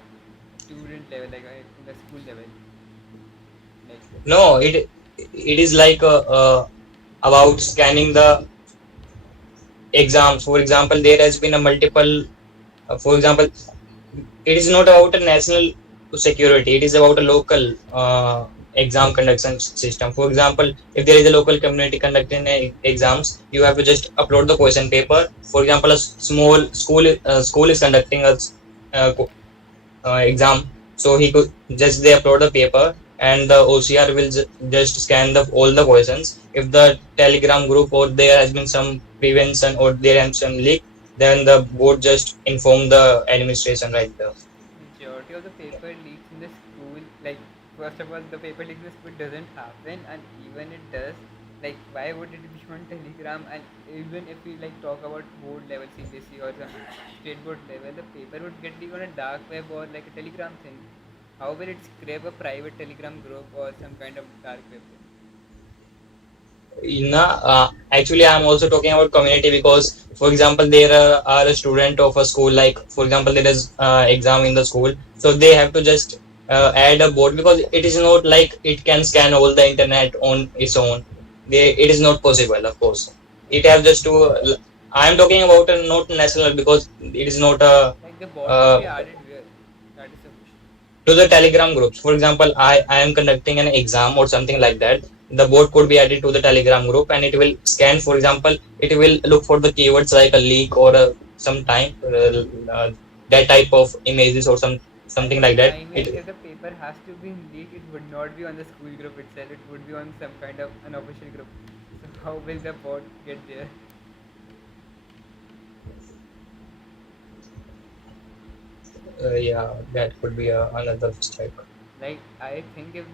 student level, like in the school level, like No, it is like about scanning the exams. For example, there has been a multiple. For example, it is not about a national security. It is about a local exam conduction system. For example, if there is a local community conducting exams, you have to just upload the question paper. For example, a small school is conducting a uh, exam, so he could just they upload the paper and the OCR will just scan the all the questions. If the Telegram group or there has been some prevention or there has some leak, then the board just inform the administration right there. majority of the paper leaks in the school, like first of all, the paper leak in the school doesn't happen, and even it does, like why would it be on Telegram? And even if we like talk about board level CBSE or some state board level, the paper would get leaked on a dark web or like a Telegram thing. How will it scrape a private Telegram group or some kind of dark web thing? Actually, I'm also talking about community because, for example, there are a student of a school. Like, for example, there is exam in the school, so they have to just add a board because it is not like it can scan all the internet on its own. It is not possible, of course. It have just to. I'm talking about a not national because it is not a Like the bot could uh, be added where? That is the question. to the Telegram groups. For example, I am conducting an exam or something like that. The board could be added to the Telegram group and it will scan, for example, it will look for the keywords like a leak or some time that type of images or something like that. I mean, if the paper has to be leaked, it would not be on the school group itself. It would be on some kind of unofficial group. So how will the bot get there? Yeah, that could be another step. Like I think if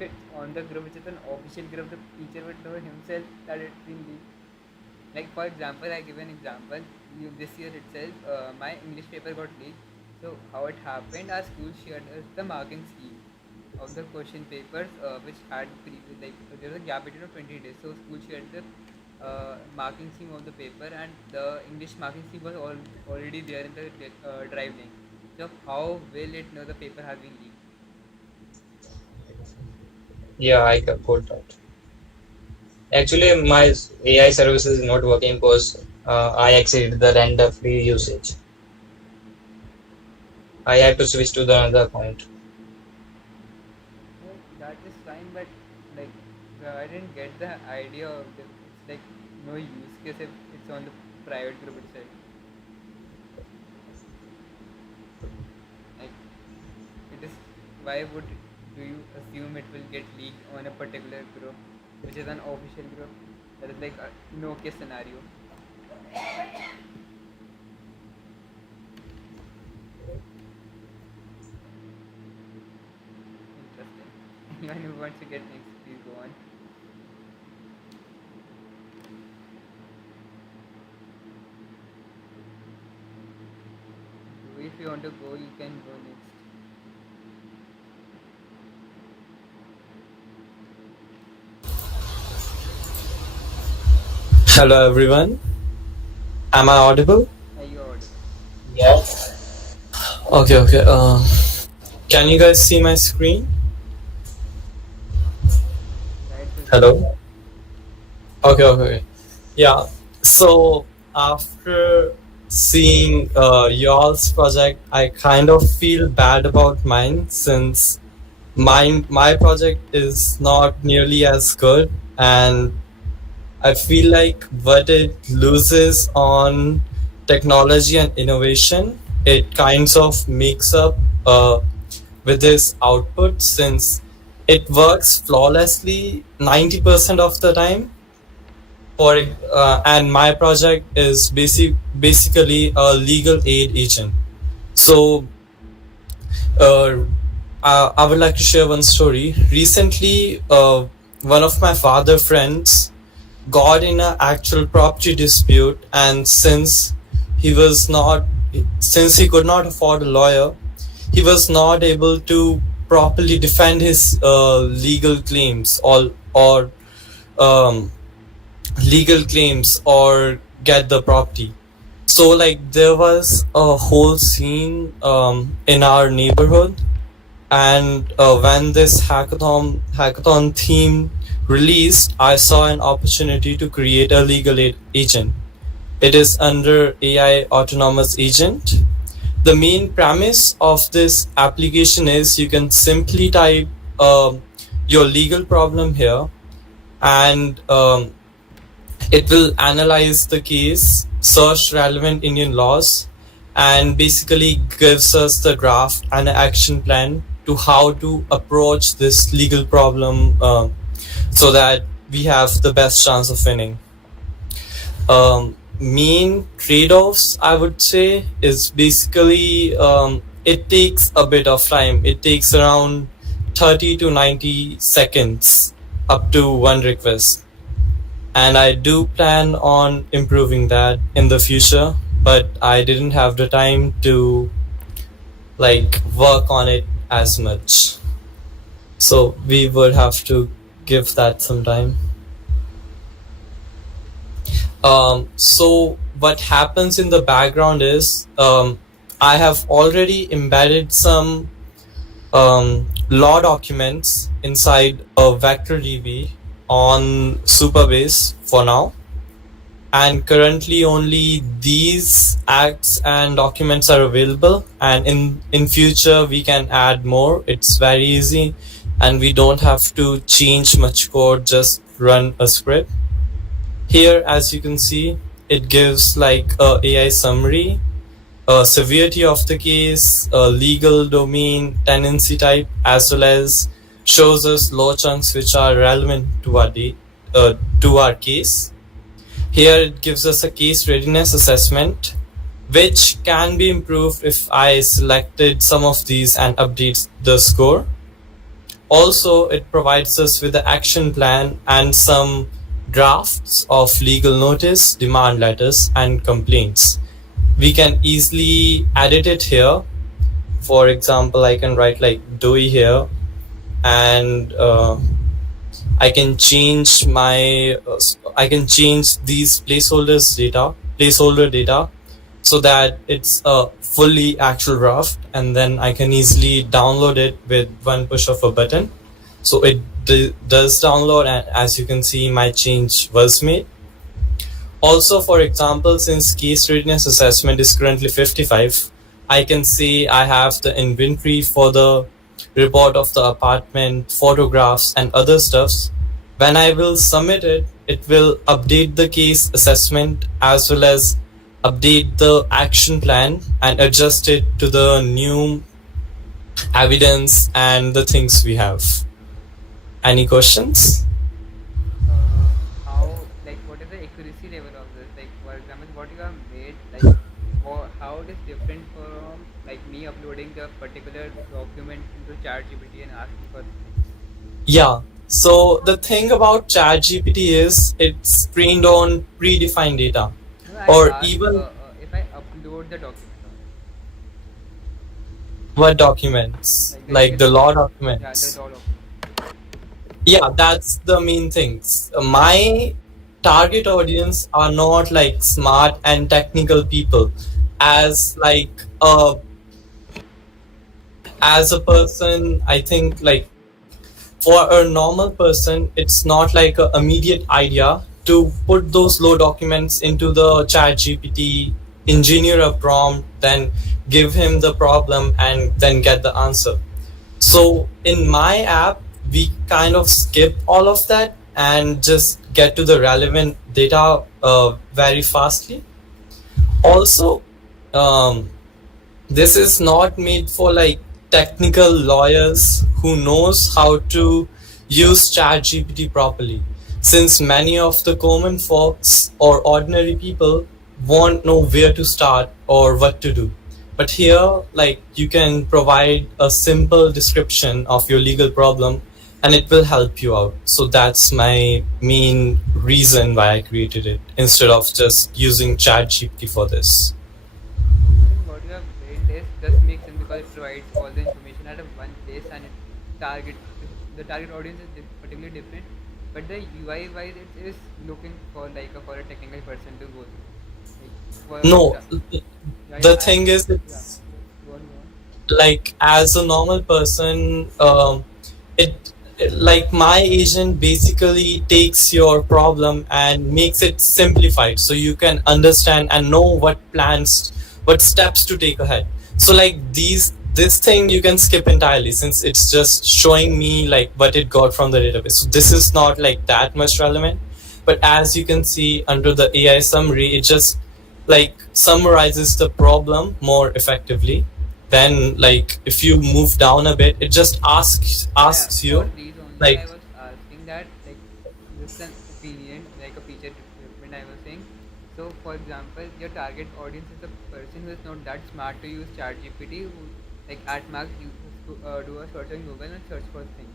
it's on the group, which is an official group, the teacher would know himself that it's been leaked. Like for example, I give an example. This year itself, my English paper got leaked. So how it happened? Our school shared us the marking scheme of the question papers, which had like there was a gap between of 20 days. So school shared the marking scheme of the paper, and the English marking scheme was already there in the drive link. So how will it know the paper has been leaked? Yeah, I got that. Actually, my AI service is not working because I exceeded the render free usage. I have to switch to the another account. Well, that is fine, but like I didn't get the idea of it. It's like no use case if it's on the private group itself. Like it is. Why would do you assume it will get leaked on a particular group, which is an official group? That is like a no case scenario. Interesting. Anyone who wants to get next, please go on. If you want to go, you can go next. Hello everyone. Am I audible? Are you audible? Yes. Okay. Can you guys see my screen? Right, so Hello? Okay. Yeah. So after seeing y'all's project, I kind of feel bad about mine since my project is not nearly as good, and I feel like what it loses on technology and innovation, it kinds of makes up with this output since it works flawlessly 90% of the time. And my project is basically a legal aid agent. So I would like to share one story. Recently, one of my father friends got in an actual property dispute, and since he could not afford a lawyer, he was not able to properly defend his legal claims or legal claims or get the property. So like there was a whole scene in our neighborhood, and when this hackathon theme released, I saw an opportunity to create a legal aid agent. It is under AI autonomous agent. The main premise of this application is you can simply type your legal problem here, and it will analyze the case, search relevant Indian laws, and basically gives us the draft and an action plan to how to approach this legal problem so that we have the best chance of winning. Main trade-offs, I would say, is basically it takes a bit of time. It takes around 30 to 90 seconds up to one request. And I do plan on improving that in the future, but I didn't have the time to like work on it as much. So we would have to give that some time. So what happens in the background is I have already embedded some law documents inside a vector DB on Superbase for now. And currently only these acts and documents are available, and in future we can add more. It's very easy and we don't have to change much code, just run a script. Here, as you can see, it gives like a AI summary, severity of the case, legal domain, tenancy type, as well as shows us law chunks which are relevant to our case. Here it gives us a case readiness assessment, which can be improved if I selected some of these and update the score. Also, it provides us with the action plan and some drafts of legal notice, demand letters, and complaints. We can easily edit it here. For example, I can write like DOI here, and I can change these placeholder data, so that it's a fully actual draft, and then I can easily download it with one push of a button. So it does download, and as you can see, my change was made. Also, for example, since case readiness assessment is currently 55, I can see I have the inventory for the report of the apartment, photographs, and other stuffs. When I will submit it, it will update the case assessment as well as update the action plan and adjust it to the new evidence and the things we have. Any questions? How, like, what is the accuracy level of this? Like, for example, what you have made, like, how it is different from like me uploading a particular document into ChatGPT and asking for. Yeah. So the thing about ChatGPT is it's trained on predefined data, or even if I upload the document. what documents, like the law documents. Yeah, the law document. Yeah, that's the main things. My target audience are not like smart and technical people. As like as a person, I think like for a normal person, it's not like an immediate idea to put those law documents into the chat GPT, engineer a prompt, then give him the problem and then get the answer. So in my app, we kind of skip all of that and just get to the relevant data very fastly. Also, this is not made for like technical lawyers who knows how to use ChatGPT properly, since many of the common folks or ordinary people won't know where to start or what to do. But here, like, you can provide a simple description of your legal problem and it will help you out. So that's my main reason why I created it, instead of just using ChatGPT for this. What you have built is just makes sense because it provides all the information at a one place, and it the target audience is particularly different. But the UI wise, it is looking for like for a technical person to go through. No, the thing is, it's like as a normal person, it like my agent basically takes your problem and makes it simplified so you can understand and know what steps to take ahead. So like this thing you can skip entirely, since it's just showing me like what it got from the database. So this is not like that much relevant. But as you can see under the AI summary, it just like summarizes the problem more effectively. Then like if you move down a bit, it just asks you like, I was asking that like this is an opinion, like a feature development I was saying. So for example, your target audience is a person who is not that smart to use ChatGPT, who like at max you do a search on Google and search for things.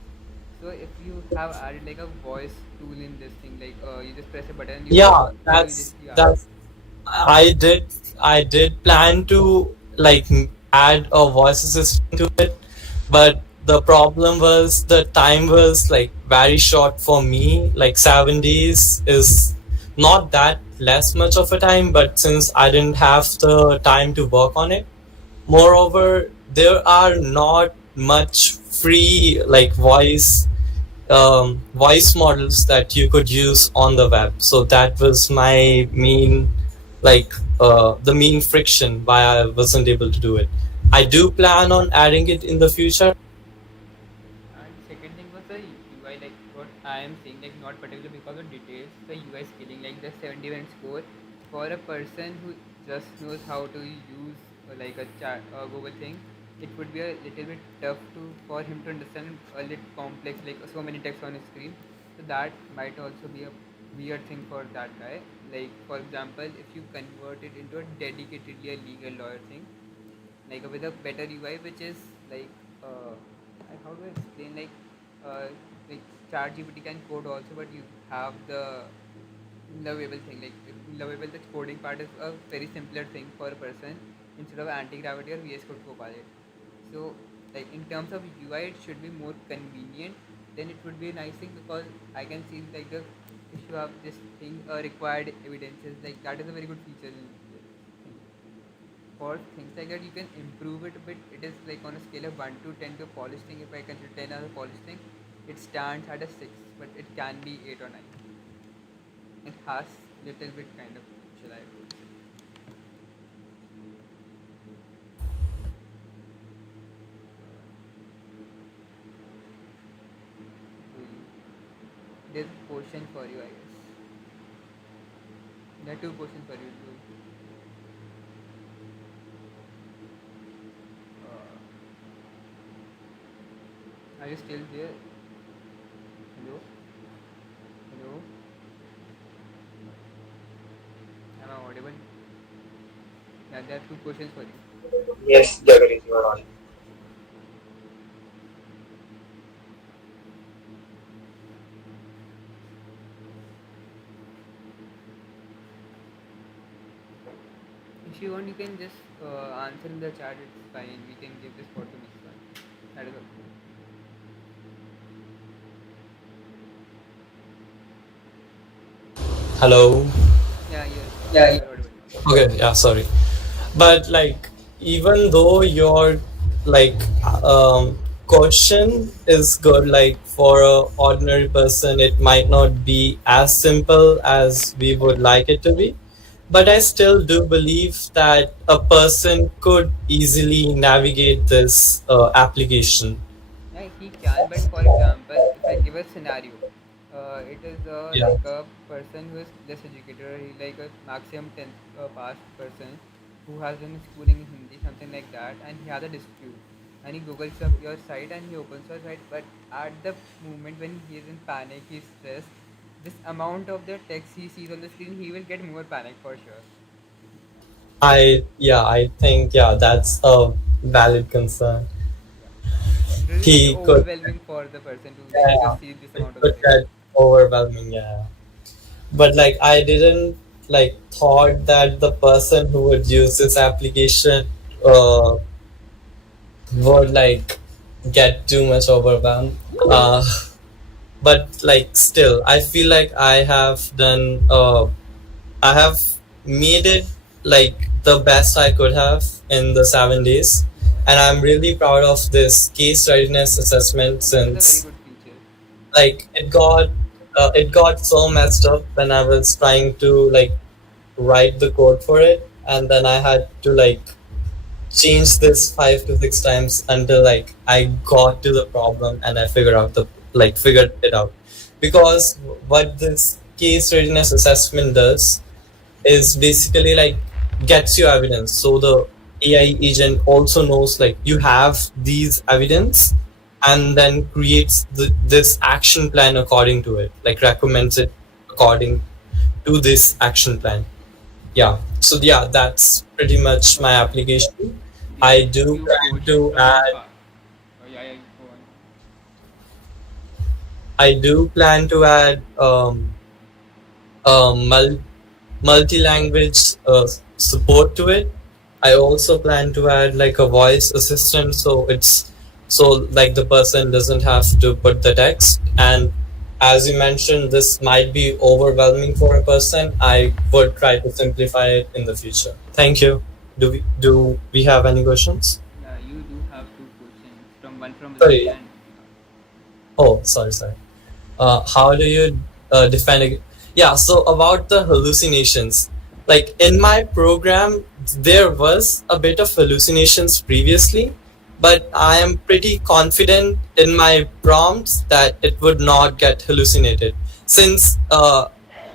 So if you have added like a voice tool in this thing, like you just press a button. That's I did plan to like add a voice assistant to it, but the problem was the time was like very short for me. Like 7 days is not that less much of a time, but since I didn't have the time to work on it, moreover, there are not much free like voice models that you could use on the web. So that was my main like the main friction why I wasn't able to do it. I do plan on adding it in the future. And second thing was the UI, like what I am saying, like not particularly because of details, the UI scaling, like the 70 score for a person who just knows how to use like a chat or Google thing, it would be a little bit tough to for him to understand a little complex, like so many text on his screen. So that might also be a weird thing for that guy. Like for example, if you convert it into a dedicatedly a legal lawyer thing, like with a better UI, which is like how do I explain, uh, like ChatGPT can code also, but you have the lovable thing. Like lovable, the coding part is a very simpler thing for a person instead of anti-gravity or VS Code Copilot. So like in terms of UI, it should be more convenient. Then it would be a nice thing because I can see like the if you have this thing required evidences, like that is a very good feature in this thing. For things like that, you can improve it a bit. It is like on a scale of 1 to 10 to polish thing. If I consider 10 as a polish thing, it stands at a 6, but it can be 8 or 9. It has little bit kind of potential, I would say. There's a question for you, I guess. There are two questions for you. Are you still there? Hello? Hello? Am I audible? Yeah, there are two questions for you. Yes, Jagadish, you are on. If you want, you can just answer in the chat. It's fine. We can give this for to next one. That is okay. Hello. Yeah, Yeah. you're audible. Okay, yeah, sorry. But like, even though your like question is good, like for a ordinary person, it might not be as simple as we would like it to be. But I still do believe that a person could easily navigate this application. Yeah, he can, but for example, if I give a scenario, it is Yeah. like a person who is less educated, or he like a maximum 10th pass person who has done schooling in Hindi, something like that, and he has a dispute. And he googles up your site and he opens your site, but at the moment when he is in panic, he's stressed, this amount of the text he sees on the screen, he will get more panic for sure. I think that's a valid concern. It will be He very could overwhelming for the person to Yeah, just see this it amount of could text. get overwhelming, yeah. But like I didn't like thought that the person who would use this application uh would like get too much overwhelmed. But like still I feel like I have made it like the best I could have in the 7 days. Yeah, And I'm really proud of this case readiness assessment that is a very since good feature. like it got so messed up when I was trying to like write the code for it, and then I had to like change this 5 to 6 times until like I got to the problem and I figured it out. Because what this case readiness assessment does is basically like gets you evidence. So the AI agent also knows like you have these evidence and then creates this action plan according to it, like recommends it according to this action plan. Yeah. So yeah, that's pretty much my application. There I are do few plan questions to from add yeah, go on. I do plan to add mul- multi-language support to it. I also plan to add like a voice assistant, so like the person doesn't have to put the text, and as you mentioned, this might be overwhelming for a person. I would try to simplify it in the future. Thank you. Do we have any questions? You do have two questions. One from Sorry. Ravi and Oh, sorry. How do you defend it? Yeah, so about the hallucinations, like in my program, there was a bit of hallucinations previously, but I am pretty confident in my prompts that it would not get hallucinated. Since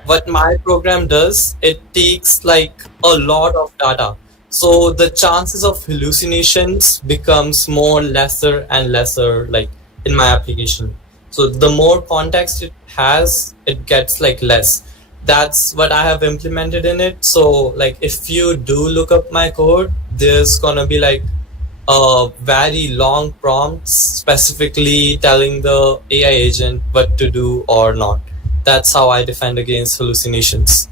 what my program does, it takes like a lot of data. So the chances of hallucinations becomes more lesser and lesser, like in my application. So the more context it has, it gets like less. That's what I have implemented in it. So like if you do look up my code, there's gonna be like a very long prompt specifically telling the AI agent what to do or not. That's how I defend against hallucinations.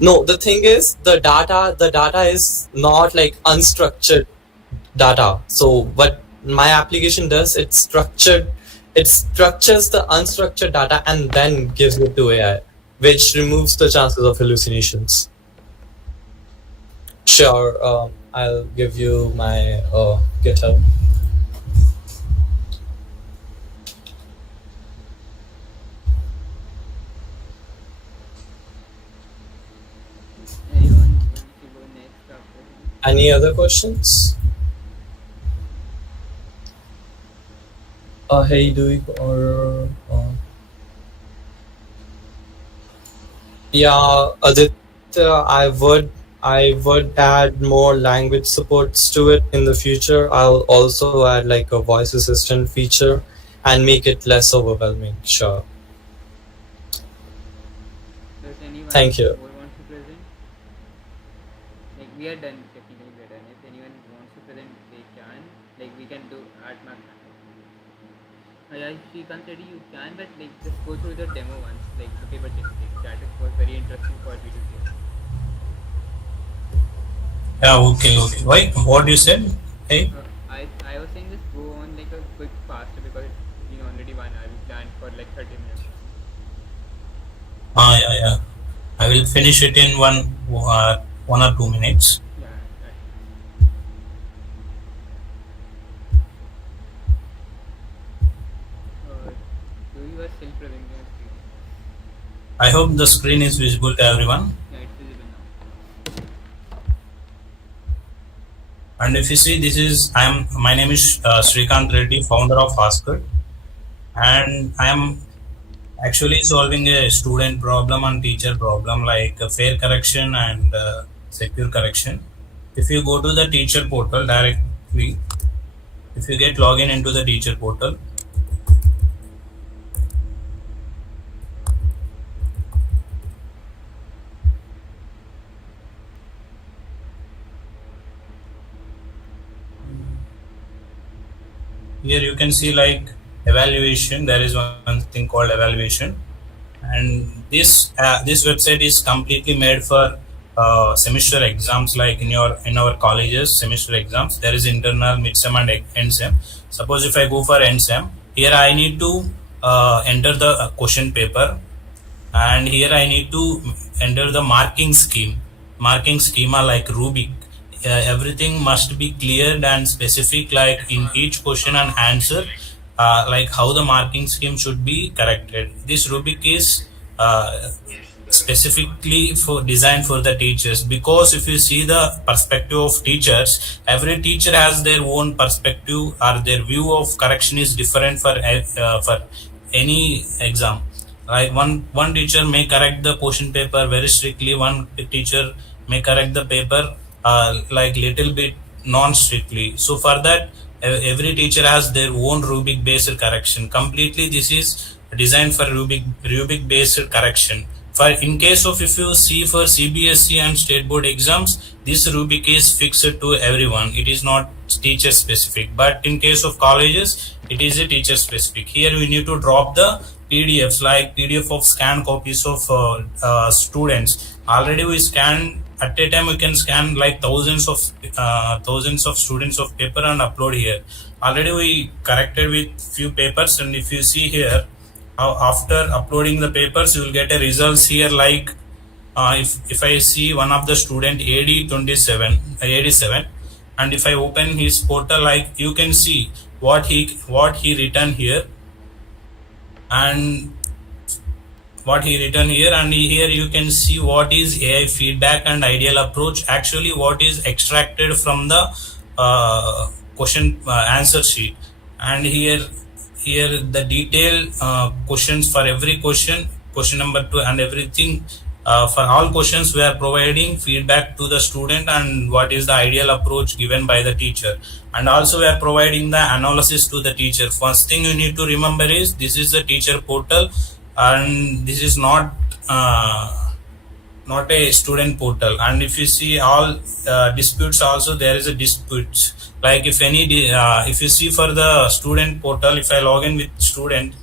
No, the thing is the data is not like unstructured data. So what my application does, it structures the unstructured data and then gives it to AI, which removes the chances of hallucinations. Sure, I'll give you my GitHub. anyone wants to go next after him? Any other questions? Hey, do we or yeah, Aditya, I would add more language supports to it in the future. I'll also add like a voice assistant feature and make it less overwhelming. Sure. Does anyone Thank you. more wants to present? Like we are done, technically we are done. If anyone wants to present, they can. Like we can do art map. Yeah, if you can't ready, you can, but like just go through the demo once, like the paper technique. That is was very interesting for me to hear. Yeah, okay. Why? What you said? Hey? I was saying just go on like a quick faster because it's been already 1 hour. We planned for like 30 minutes. Yeah. I will finish it in 1 or 2 minutes. Yeah, that. Do you are still presenting your screen? I hope the screen is visible to everyone. Yeah, it's visible now. And if you see, my name is Srikanth Reddy, founder of Haskell, and I am actually solving a student problem and teacher problem like fair correction and secure correction. If you go to the teacher portal directly, if you get login into the teacher portal, here you can see like evaluation. There is one thing called evaluation, and this website is completely made for semester exams. Like in our colleges semester exams, there is internal, midsem and end sem. Suppose if I go for end sem, here I need to enter the question paper, and here I need to enter the marking schema like Rubik. Everything must be cleared and specific, like in each question and answer, like how the marking scheme should be corrected. This Rubik is specifically designed for the teachers, because if you see the perspective of teachers, every teacher has their own perspective or their view of correction is different for any exam. Like one teacher may correct the question paper very strictly, one teacher may correct the paper like little bit non-strictly. So for that, every teacher has their own Rubik based correction. Completely this is designed for Rubik based correction. For in case of, if you see for CBSE and state board exams, this Rubik is fixed to everyone. It is not teacher specific, but in case of colleges, it is a teacher specific. Here we need to drop the PDFs, like PDF of scanned copies of students. Already we scan. At a time we can scan like thousands of students of paper and upload here. Already we corrected with few papers, and if you see here, after uploading the papers, you will get a results here. Like if I see one of the student AD7, and if I open his portal, like you can see what he written here, and here you can see what is AI feedback and ideal approach. Actually, what is extracted from the question answer sheet, and here the detailed questions for every question number 2 and everything. For all questions, we are providing feedback to the student and what is the ideal approach given by the teacher, and also we are providing the analysis to the teacher. First thing you need to remember is this is the teacher portal, and this is not a student portal. And if you see all disputes, also there is a dispute. Like if you see for the student portal, if I log in with student,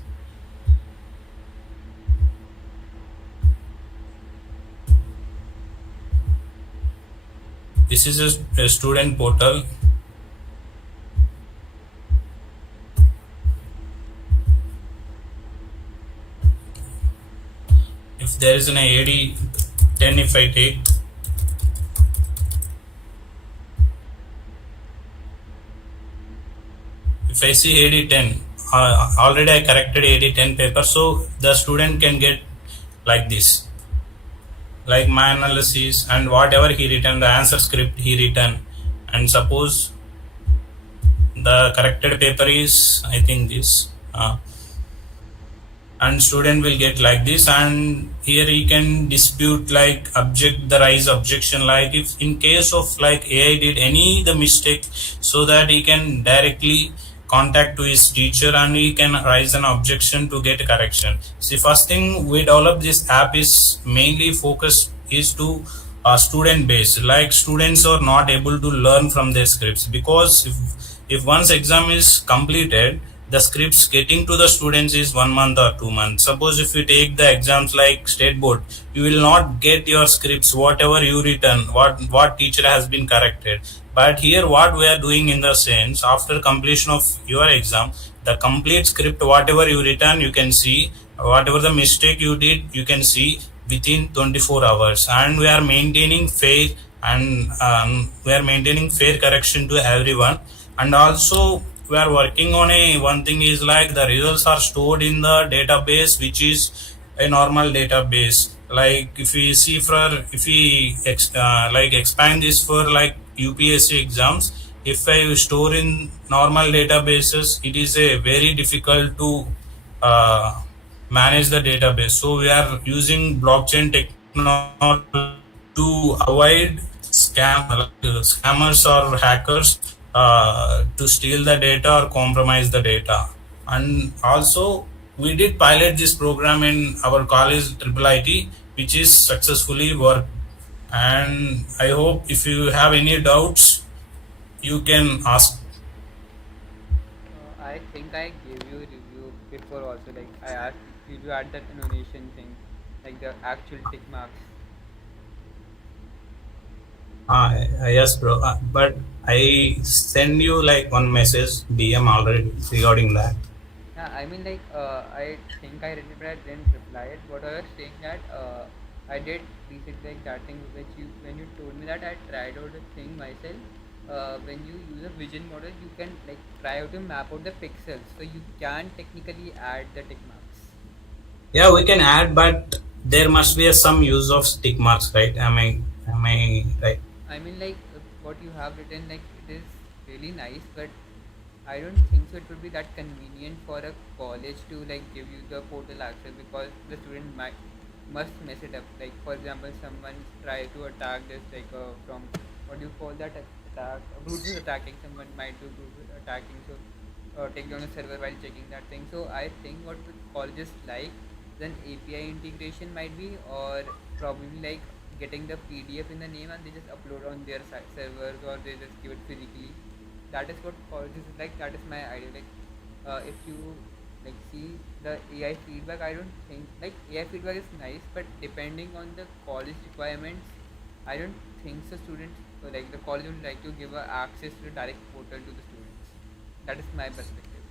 this is a student portal. If there is an AD10, if I take, if I see AD10, already I corrected AD10 paper, so the student can get like this, like my analysis and whatever he written, the answer script he written, and suppose the corrected paper is, I think this, and student will get like this. And here he can dispute, like object, the rise objection, like if in case of like AI did any the mistake, so that he can directly contact to his teacher and he can raise an objection to get correction. See, first thing we develop this app is mainly focused is to student based, like students are not able to learn from their scripts, because if once exam is completed, the scripts getting to the students is 1 month or 2 months. Suppose if you take the exams like state board, you will not get your scripts, whatever you written, what teacher has been corrected. But here what we are doing in the sense, after completion of your exam, the complete script, whatever you written, you can see, whatever the mistake you did, you can see within 24 hours. And we are maintaining fair correction to everyone. And also we are working on one thing is like the results are stored in the database, which is a normal database. Like if we see expand this for like UPSC exams, if I store in normal databases, it is a very difficult to manage the database. So we are using blockchain technology to avoid scammers or hackers to steal the data or compromise the data. And also we did pilot this program in our college IIIT, which is successfully worked. And I hope if you have any doubts, you can ask. I think I gave you a review before also, like I asked, did you add that annotation thing, like the actual tick marks? Yes, bro. But I send you like one message DM already regarding that. Yeah, I mean like I think I read it, but I didn't reply it. What I was saying that I did research like that thing which when you told me that, I tried out the thing myself. When you use a vision model, you can like try out to map out the pixels, so you can technically add the tick marks. Yeah, we can add, but there must be some use of tick marks, right? Am I right? I mean like what you have written, like it is really nice, but I don't think so it would be that convenient for a college to like give you the portal access, because the student must mess it up. Like for example, someone try to attack this like from, what do you call that, attack, brute force attacking, someone might do brute force attacking, so take down a server while checking that thing. So I think what the colleges like, then API integration might be, or probably like getting the PDF in the name and they just upload on their servers, or they just give it physically. That is what colleges is like. That is my idea. Like if you like see the AI feedback, I don't think like AI feedback is nice, but depending on the college requirements, I don't think so students like the college would like to give access to the direct portal to the students. That is my perspective.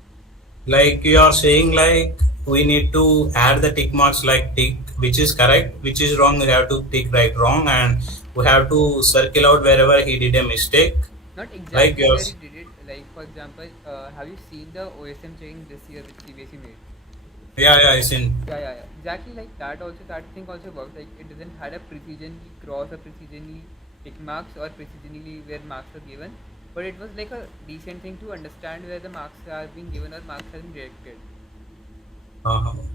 Like you are saying, like we need to add the tick marks like tick which is correct, which is wrong we have to tick right wrong, and we have to circle out wherever he did a mistake, Not like exactly where yours. you did it. Like for example, have you seen the OSM checking this year which CBSE made? Yeah, it's in. Yeah. Exactly like that. Also, that thing also works. Like it doesn't had a precisionally cross or precisionally tick marks or precisionally where marks are given, but it was like a decent thing to understand where the marks are being given or marks have been directed.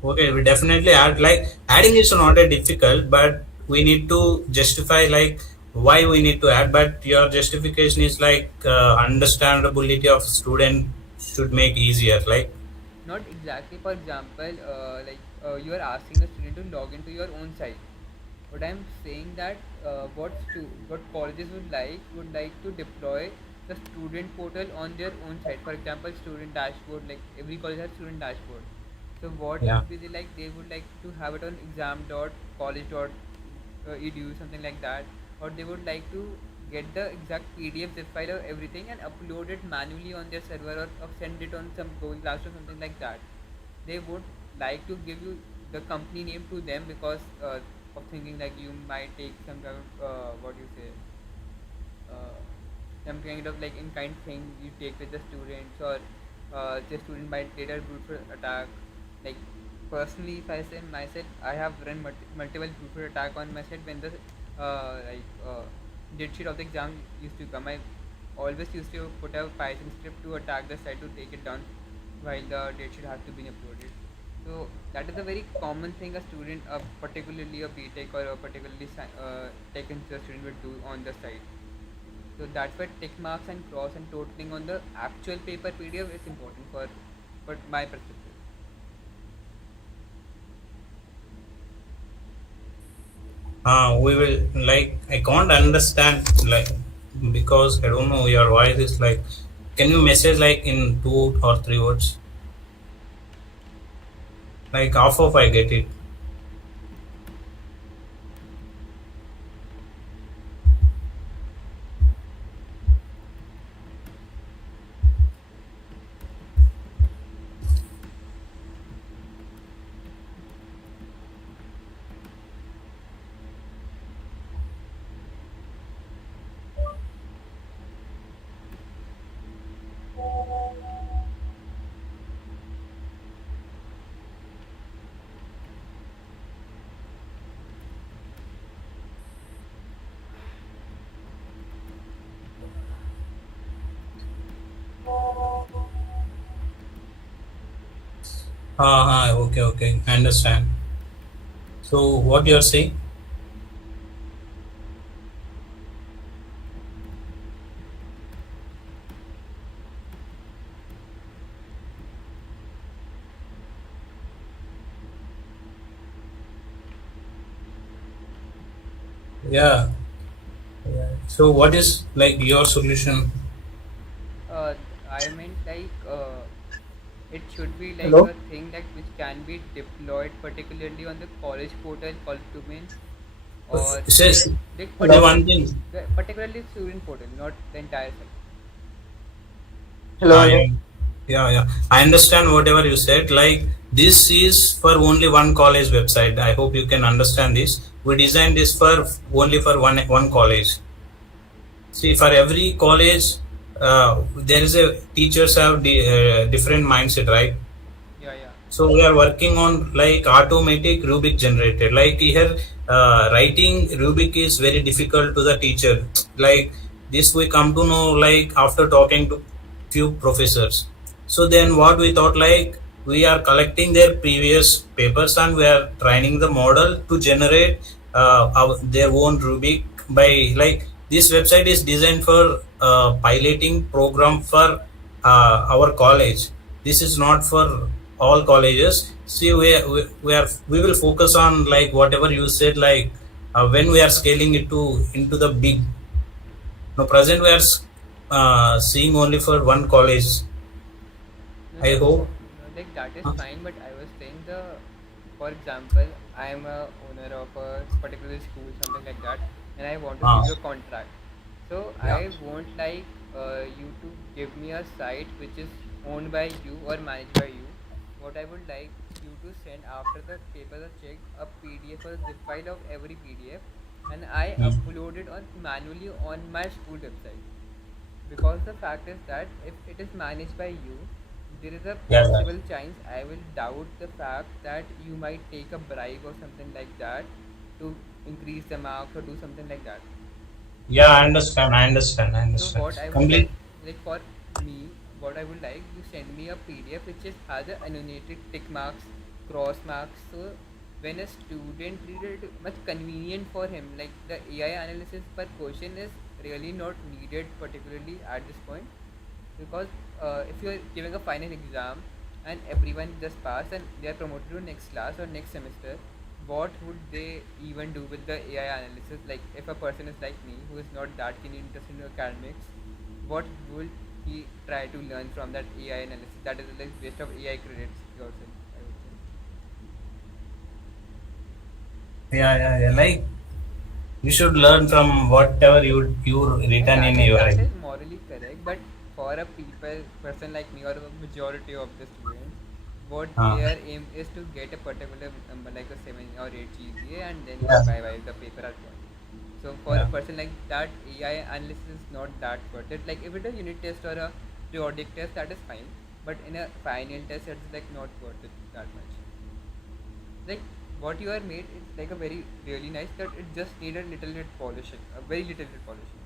Okay, we definitely add, like adding is not a difficult, but we need to justify like why we need to add. But your justification is like understandability of student should make easier. Like Not exactly. For example, you are asking the student to log into your own site. What I'm saying that what colleges would like to deploy the student portal on their own site. For example, student dashboard. Like every college has student dashboard. So what yeah. would be the like? They would like to have it on exam.college.edu, something like that, or they would like to get the exact PDF zip file of everything and upload it manually on their server, or send it on some Google Class or something like that. They would like to give you the company name to them because of thinking like you might take some kind of what you say uh, some kind of like in kind thing you take with the students, or the student might later brute force attack. Like personally, if I say myself, I have run multiple brute force attack on my set when the date sheet of the exam used to come. I always used to put a Python script to attack the site to take it down while the date sheet has to be uploaded. So that is a very common thing a student, particularly a BTech or a particularly tech industry student would do on the site. So that's why tick marks and cross and totaling on the actual paper PDF is important for my perspective. We will, like I can't understand, like because I don't know, your voice is like, can you message like in 2 or 3 words, like half of I get it. Okay, I understand. So what you're saying? Yeah. So what is like your solution? Uh, I meant it should be like Hello. a thing that which can be deployed particularly on the college portal, college domain, or Says like the Hello. one thing. particularly student portal, not the entire site. Hello. Yeah, Hello. yeah. I understand whatever you said. Like this is for only one college website. I hope you can understand this. We designed this for only for one college. See, for every college, there is a teachers have different mindset, right? Yeah. So we are working on like automatic Rubik generator. Like here, writing Rubik is very difficult to the teacher. Like this, we come to know like after talking to few professors. So then, what we thought, like we are collecting their previous papers and we are training the model to generate their own Rubik by, like this website is designed for piloting program for our college. This is not for all colleges. See, we will focus on like whatever you said, like when we are scaling it to into the big. No, present we are seeing only for one college. No, I hope. like that is Huh? fine, but I was saying for example, I am a owner of a particular school, something like that, and I want to Ah, give you a contract. So yeah. I won't like you to give me a site which is owned by you or managed by you. what I would like you to send after the papers are checked a PDF or a zip file of every PDF, and I upload it on manually on my school website. Because the fact is that if it is managed by you, there is a Yeah, yeah. possible chance I will doubt the fact that you might take a bribe or something like that to increase the marks or do something like that. Yeah, I understand. I understand. I So understand. what I would Complete. like for me, what I would like, you send me a PDF which is has a annotated tick marks, cross marks. So when a student read it, much convenient for him. Like the AI analysis per question is really not needed, particularly at this point, because if you are giving a final exam and everyone just passed and they are promoted to next class or next semester, what would they even do with the AI analysis? Like if a person is like me who is not that keen interested in academics, what would he try to learn from that AI analysis? That is like waste of AI credits yourself, I would say. Yeah, yeah, yeah. Like you should learn from whatever you Yeah, written in your that is exam. morally correct, but for a person like me or a majority of the students, what Uh, their aim is to get a particular number like a 7 or 8 GPA, and then yeah, bye bye the paper are gone. So for a yeah. person like that, AI analysis is not that worth it. Like if it is a unit test or a periodic test, that is fine, but in a final test, it's like not worth it that much. Like what you are made, it's like a very really nice, that it just need a little bit polishing, a very little bit polishing.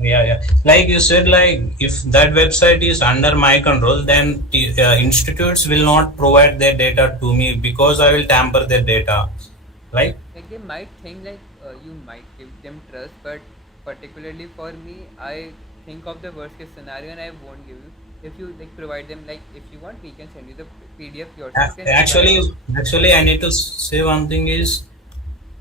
Yeah, yeah. Like you said, like if that website is under my control, then institutes will not provide their data to me because I will tamper their data. Right? Like they might think like you might give them trust, but particularly for me, I think of the worst case scenario and I won't give you. If you like provide them, like if you want, we can send you the PDF yourself. You can see by Actually, yourself. actually, I need to say one thing is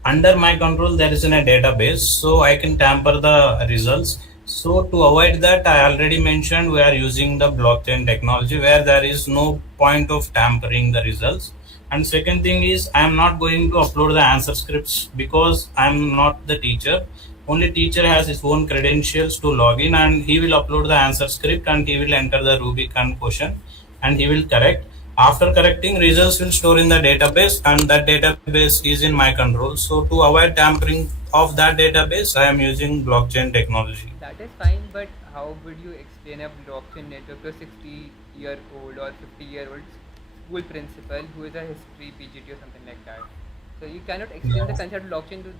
under my control there is in a database, so I can tamper the results. So to avoid that, I already mentioned we are using the blockchain technology where there is no point of tampering the results. And second thing is I am not going to upload the answer scripts because I am not the teacher. Only teacher has his own credentials to log in, and he will upload the answer script and he will enter the Rubicon question and he will correct. After correcting, results will store in the database and that database is in my control. So to avoid tampering of that database, I am using blockchain technology. That is fine, but how would you explain a blockchain network to a 60-year-old or 50-year-old school principal who is a history PGT or something like that? So you cannot explain the concept of blockchain to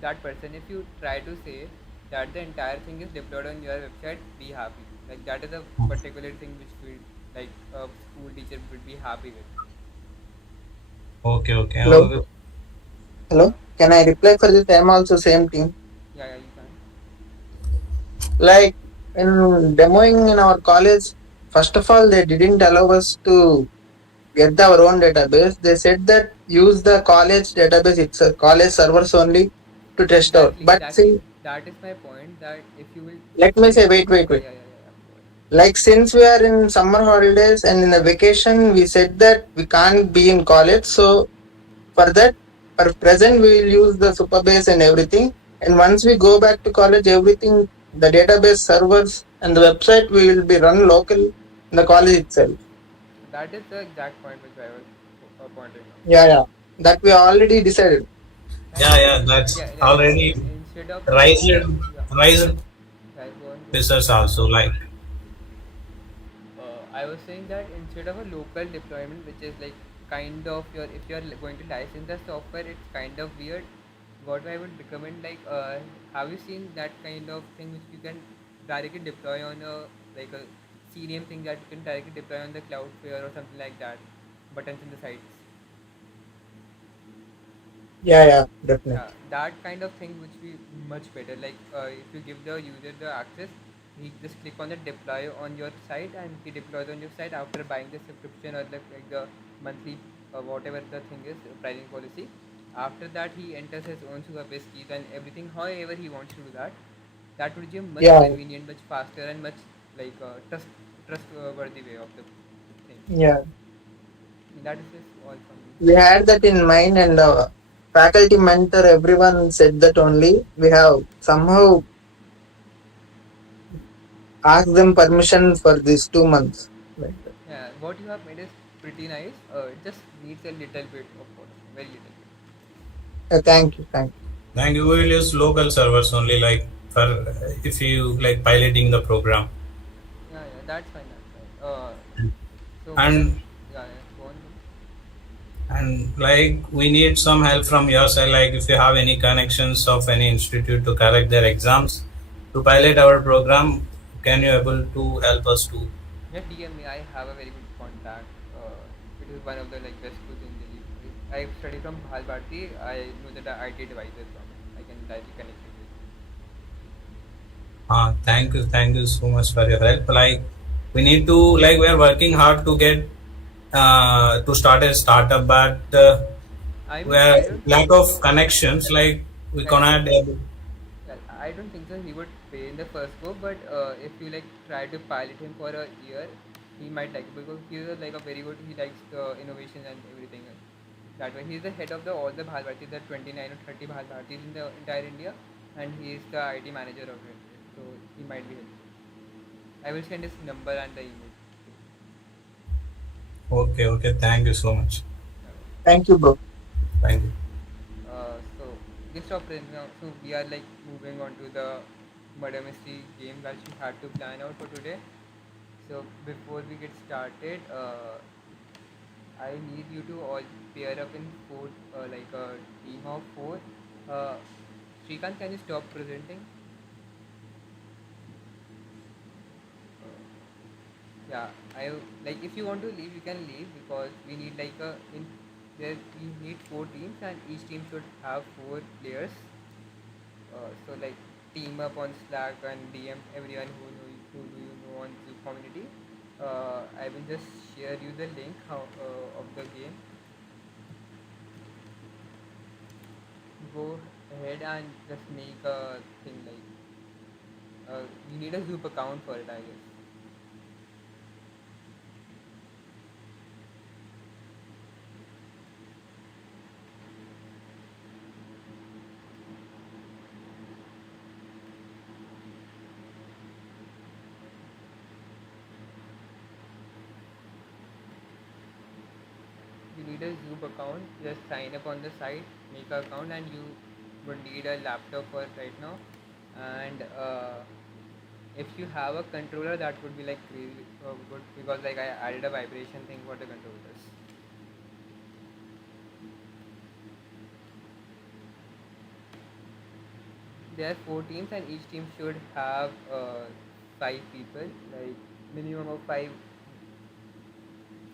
that person. If you try to say that the entire thing is deployed on your website, be happy. Like that is a particular thing which will like a school teacher would be happy with. Okay, okay. Hello, hello. Can I reply for this? I'm also same team. Yeah, you can. Like in demoing in our college, first of all, they didn't allow us to get our own database. They said that use the college database itself, college servers only to test out. Exactly, But exactly. see, That is my point. That if you will, let me say, wait. yeah, yeah, yeah, yeah. Like since we are in summer holidays and in the vacation, we said that we can't be in college. So for that, for present, we will use the Superbase and everything. And once we go back to college, everything, the database servers and the website will be run local in the college itself. That is the exact point which I was pointing out. Yeah. That we already decided. And Yeah, yeah, that's yeah, already instead of rise rise right, go on. officers also like. I was saying that instead of a local deployment, which is like kind of your, if you are going to license the software, it's kind of weird. What I would recommend, like, have you seen that kind of thing which you can directly deploy on a like a CDM thing that you can directly deploy on the Cloudflare or something like that, buttons in the sites. Yeah, definitely. That kind of thing which be much better. Like if you give the user the access, he just click on the deploy on your site and he deploys on your site after buying the subscription or like the monthly whatever the thing is pricing policy. After that he enters his own Superbase keys and everything however he wants to do that. That would be a much convenient, much faster and much like trustworthy way of the thing. Yeah. That is just all from me. We had that in mind, and faculty mentor, everyone said that only. We have somehow asked them permission for these 2 months. Like that. Yeah, what you have made is pretty nice. It just needs a little bit of polish, very little bit. Thank you. Thank you. And you will use local servers only, like for if you like piloting the program. Yeah, that's fine. That's fine. So we are, And go on. like we need some help from your side, like if you have any connections of any institute to correct their exams to pilot our program, can you able to help us too? Yeah, DM me. I have a very good contact. It is one of the like best schools in Delhi. I study from Bhal Bharti. I know that the IT advisor from it. I can directly connect you with. Thank you so much for your help. Like we need to, like we are working hard to get to start a startup, but I we mean, I are don't lack think of so. connections. Like we Well, cannot able. well, I don't think so. He would pay in the first go, but if you like try to pilot him for a year, he might like it because he's like a very good. He likes the innovation and everything. That way, he's the head of the all the Bhal Bharti, the 29 or 30 Bhal Bhartis in the entire India, and he is the IT manager of it. So he might be helpful. I will send his number and the email. Okay. Thank you so much. Thank you, bro. Thank you. So this stop now. So we are like moving on to the murder mystery game that we had to plan out for today. So before we get started, I need you to all pair up in four, like a team of four. Uh, Shrikant, can you stop presenting? Yeah, I like if you want to leave, you can leave because we need like a in there we need four teams and each team should have four players. So like team up on Slack and DM everyone who do you know on Zuup community. I will just share you the link of the game. Go ahead and just make a thing like you need a Zuup account for it, I guess. You need a Zuup account. Just sign up on the site, make an account, and you would need a laptop for it right now. And if you have a controller, that would be like crazy good because like I added a vibration thing for the controllers. There are four teams, and each team should have 5 people, like minimum of 5,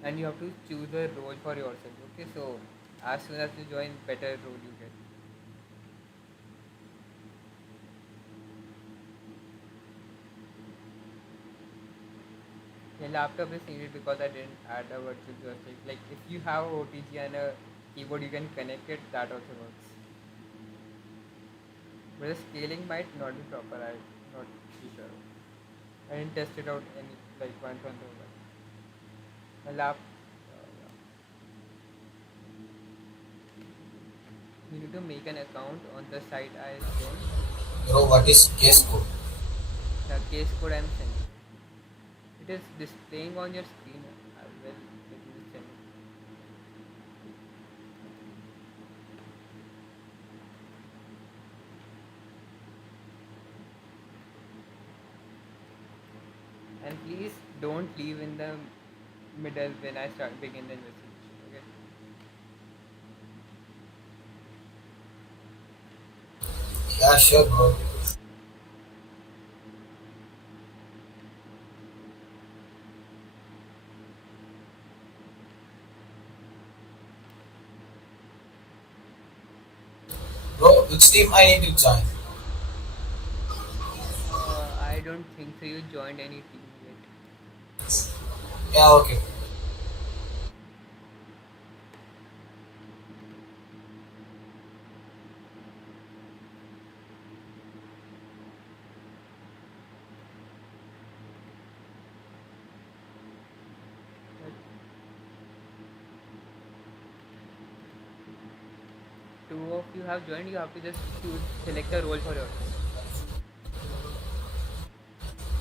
and you have to choose a role for yourself. Okay, so as soon as you join, better role you get. The laptop is needed because I didn't add a virtual joystick. Like if you have a OTG and a keyboard, you can connect it. That also works. But the scaling might not be proper. I'm not too sure. I didn't test it out any like once on the mobile. A lap. Yeah. You need to make an account on the site I sent. Bro, what is case code? The case code I'm sending. It is displaying on your screen as well. Let me just send it. And please don't leave in the middle when I begin the investigation. Okay. Yeah, sure, bro. Bro, which team I need to join? I don't think so. You joined any team yet. Yeah, okay. Two of you have joined. You have to just select a role for yourself.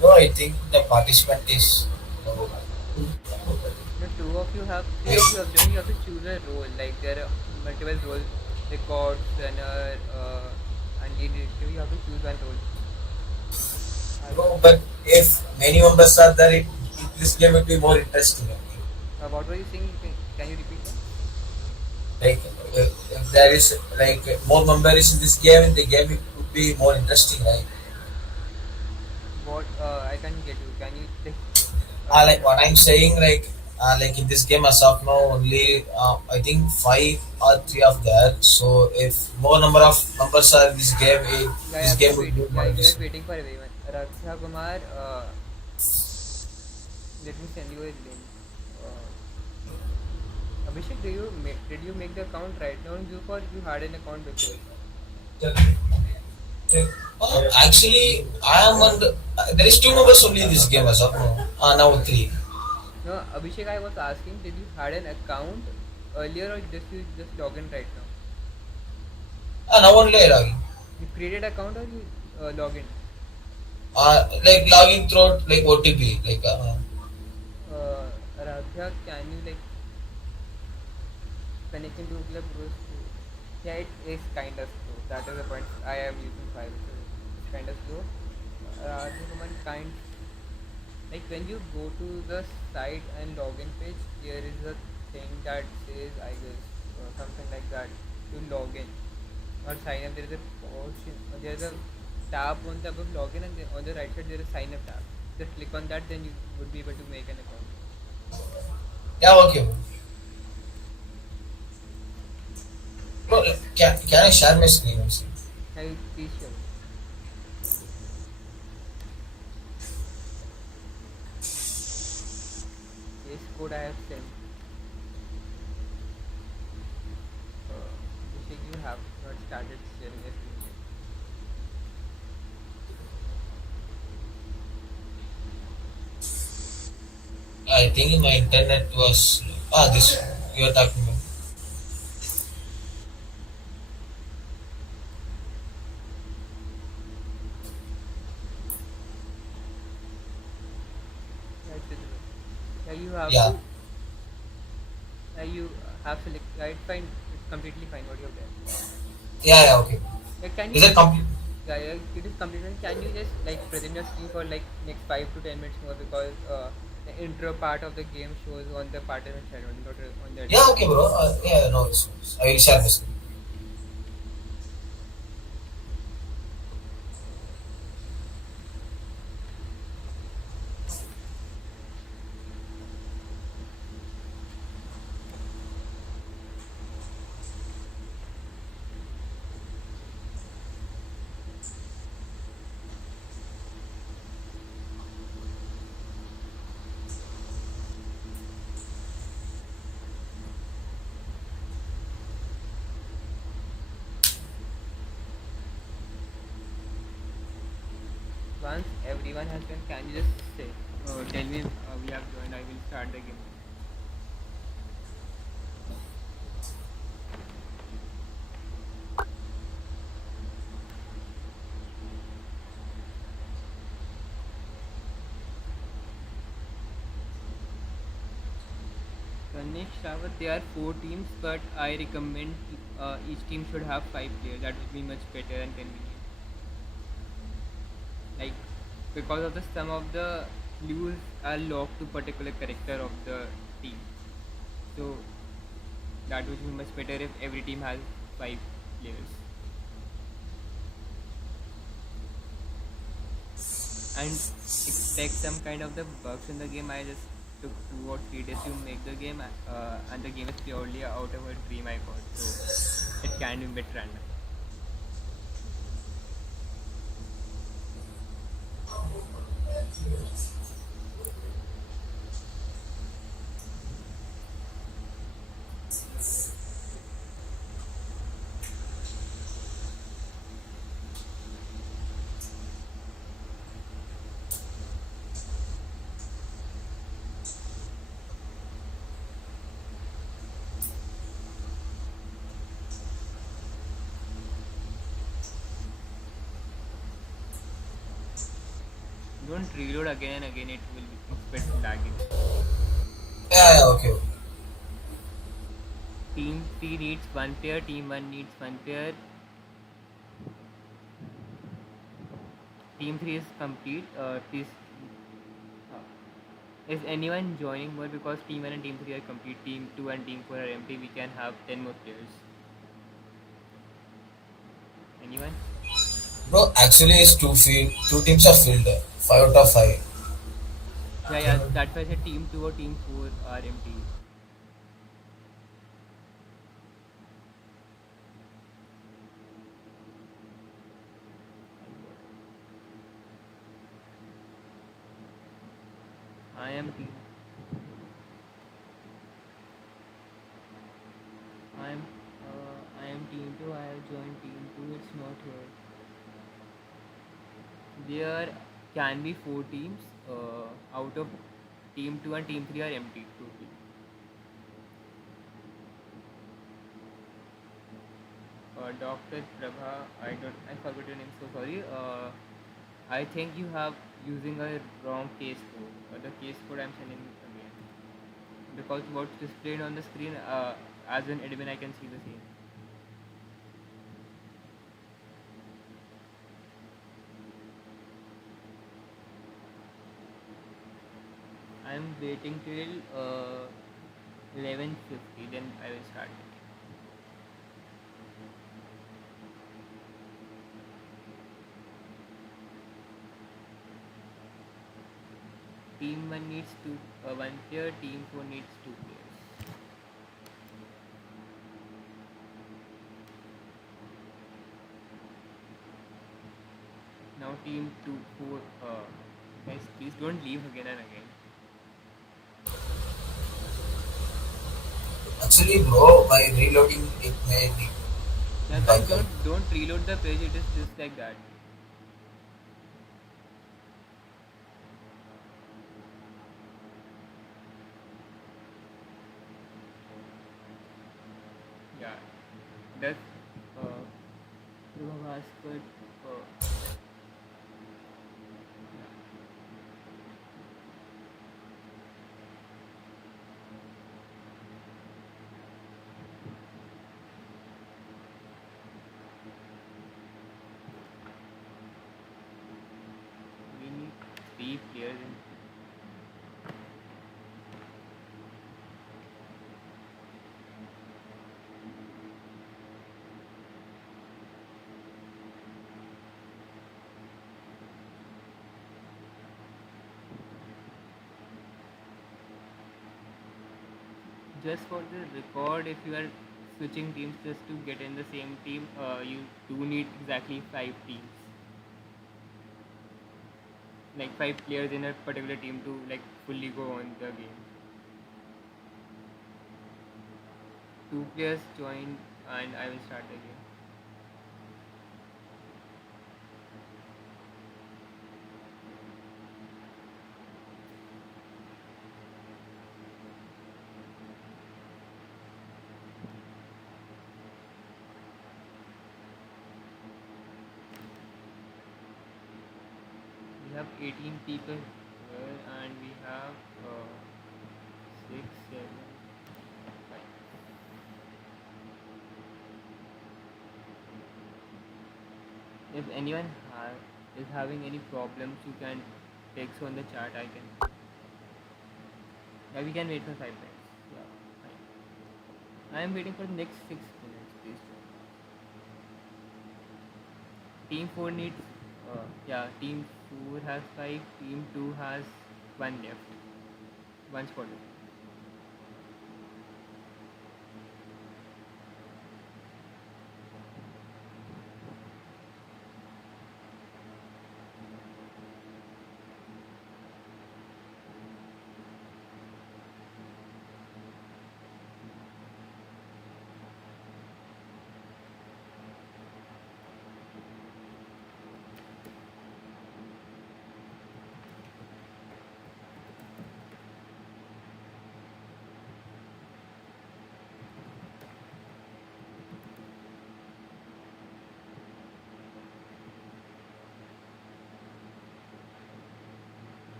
Bro, I think the participant is. you have then you have to choose a role. Like there are multiple roles: records, runner, and lead detective. You have to choose one role. No, but if many members are there, this game will be more interesting. What were you saying? Can you repeat that? Like if there is like more members in this game, the game would be more interesting, right? What I can get you. Can you like? Like what I'm saying, like in this game as of now, only I think five or three of there. So if more number of members are in this game, this game would be more Yeah, you are interesting. waiting for everyone. Raksha Kumar, let me send you a link. Abhishek, did you make the account right now on Zuup or you had an account before? Actually, I am on. There is two members only in this game as of now. Now three. No, Abhishek, I was asking, did you had an account earlier or you just log in right now? Now only I log in. You created account or you log in? Like login through like OTP, like. Radhya, can you like connecting to Club Bros? Yeah, it is kind of slow. That is the point. I am using Five, so it's kind of slow. Radhya Kumar kind like when you go to the site and login page, there is a thing that says I guess something like that to log in or sign up. There is a portion, there is a tab on the above login, and then on the right side there is sign up tab. Just click on that, then you would be able to make an account. Yeah, okay. Bro, can I share my screen also? Can you please show? This code I have sent. Abhishek, you have not started sharing a screen yet. I think my internet was this you are talking about. Yeah, you have Yeah. to. You have select. Right, fine. It's completely fine. What you have done. Yeah, okay. Yeah, can Is you? it complete? Yeah, it is completely. Can you just like present your screen for like next 5 to 10 minutes more because the intro part of the game shows on the participant side only, not on the. Yeah, okay, bro. Yeah, no issues. I will share this. Once everyone has done, can you just say, tell me we have joined, I will start the game. Next hour there are 4 teams, but I recommend each team should have 5 players. That would be much better and convenient. Like because of the some of the clues are locked to particular character of the team, so that would be much better if every team has 5 players. And expect some kind of the bugs in the game. I just took 2 or 3 days to make the game, and the game is purely out of a dream I got, so it can be a bit random. Don't reload again and again, it will be a bit lagging. Yeah, okay. Team 3 needs 1 player, team 1 needs 1 player. Team 3 is complete. Please. Is anyone joining more? Because team 1 and team 3 are complete, team 2 and team 4 are empty. We can have 10 more players. Anyone? Bro, actually, it's two teams are filled. 5 out of 5. Yeah, that's why I said team 2 or team 4 are empty. I am team. I am team 2. I have joined team 2. It's not here. There can be 4 teams. Out of team 2 and team 3 are empty totally. Dr. Prabha, I forgot your name, so sorry. I think you have using a wrong case code. The case code I'm sending again. Because what's displayed on the screen, as an admin I can see the same. I'm waiting till 11:50, then I will start. Team 1 needs 1 player, team 4 needs 2 players. Now team 2, 4, guys, please don't leave again and again. Actually, bro, by reloading it may be. Yeah, guys, don't reload the page, it is just like that. Yeah, that's Bhaskar. We need 3 players in. Just for the record, if you are switching teams just to get in the same team, you do need exactly 5 teams. Like 5 players in a particular team to like fully go on the game. 2 players join and I will start the game. We have 18 people here and we have 6, 7, 5. If anyone is having any problems, you can text on the chat. Yeah, we can wait for 5 minutes. Yeah, fine. I am waiting for the next 6 minutes, please. Team 4 needs, team 4 has 5, team 2 has 1 left. 1 spot left.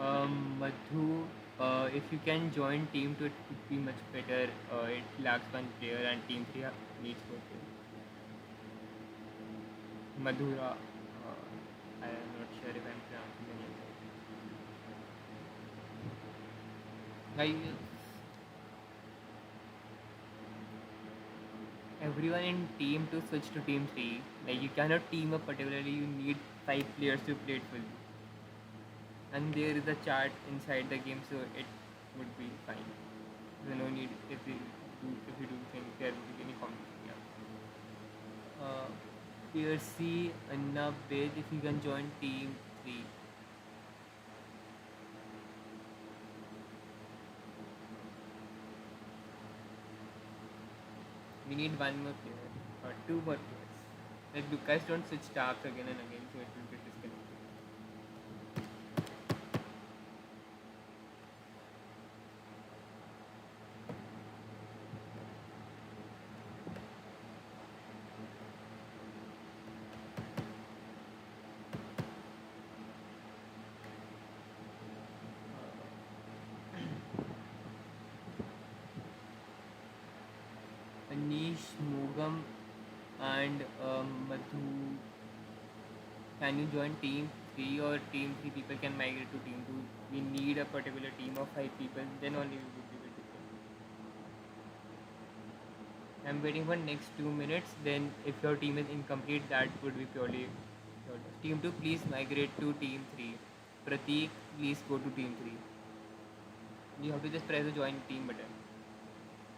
Madhu, if you can join team 2, it would be much better. It lacks one player and team 3 needs 4 players. Madhura, I am not sure if I'm pronouncing the name right. Everyone in team 2 switch to team 3. Like, you cannot team up particularly, you need 5 players to play it fully. And there is a chart inside the game, so it would be fine. There's no need if you do think there would be any competition. Yeah. Tier C, enough bid if you can join team 3. We need one more player or 2 more players. Like, you guys don't switch tabs again and again, so it will get disconnected. Anish, Mogam and Madhu, can you join team 3 or team 3 people can migrate to team 2? We need a particular team of 5 people, then only we would be able to play. I'm waiting for next 2 minutes, then if your team is incomplete, that would be purely team 2, please migrate to team 3. Prateek, please go to team 3. You have to just press the join team button.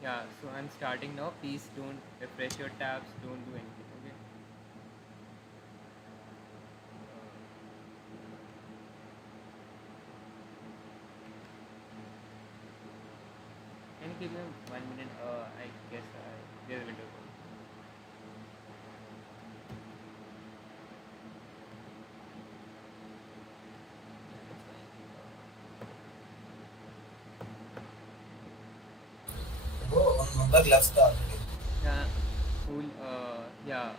Yeah, so I'm starting now. Please don't refresh your tabs, don't do anything, okay? Can you give me 1 minute? I guess there's a window. Number left already. Yeah, cool. Yeah,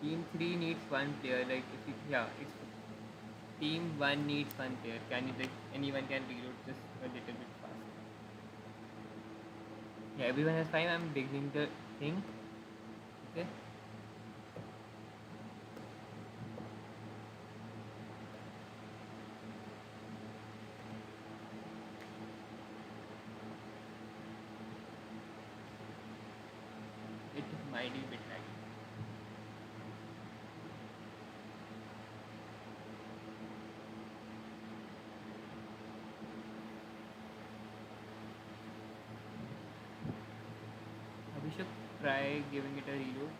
team 3 needs 1 player. Like, if you, yeah, it's team 1 needs 1 player. Can you, like, anyone can reload just a little bit faster? Yeah, everyone has 5. I'm beginning the thing. Okay. It might be a bit laggy. We should try giving it a reload.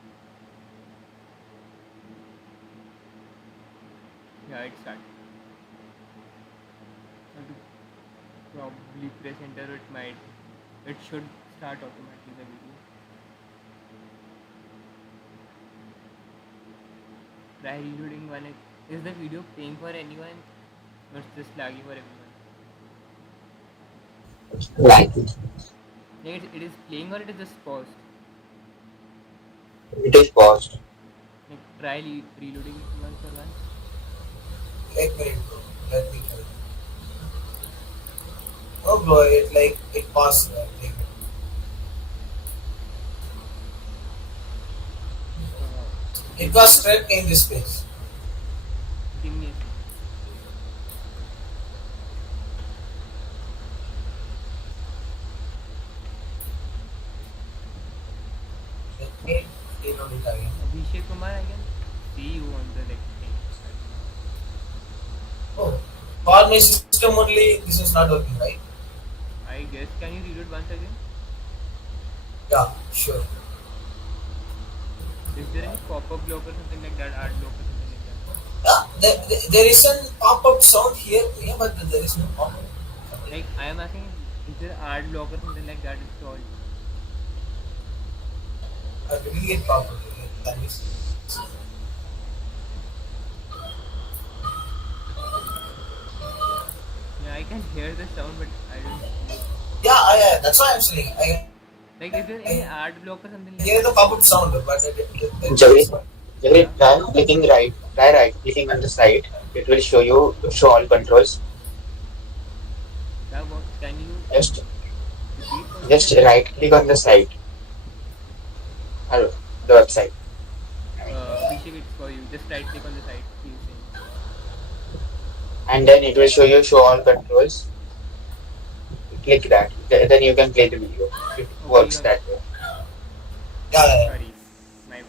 Yeah, it started. Have to probably press enter. It should start automatically the video. Try reloading one. Is the video playing for anyone or it's just laggy for everyone? Like It is playing or it is just paused? it is paused. Like, try reloading it once or once. Let me bro. Let me try. Oh bro, it passed. It was stuck in this page. Give me a second. Let me reload it again. Abhishek Kumar, I can see you on the like thing. Oh, for my system only, this is not working, right? I guess. Can you reload once again? Yeah, sure. Is there any pop-up block or something like that? Art block or something like that? Yeah, there is an pop-up sound here, yeah, but there is no pop-up. Like, I am asking, is there art block or something like that installed? I will get pop-up. That is. Yeah, I can hear the sound, but I don't know. Yeah, that's why I'm saying. Like, is there any art block or something like Hear that? the pop-up sound, but Jagri, try clicking right. Try right clicking on the side. It will show all controls. Can you Just repeat what you just said? right click on the site or the website. Abhishek, it's for you. Just right click on the site. He's saying. And then it will show you show all controls. Click that. Then you can play the video. It Okay, you works have. that way. Yeah, yeah, yeah. Sorry, my bad.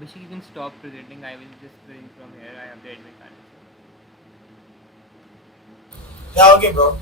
Abhishek, you can stop presenting. I will just present from here. I have the admin card. Yeah, okay, bro.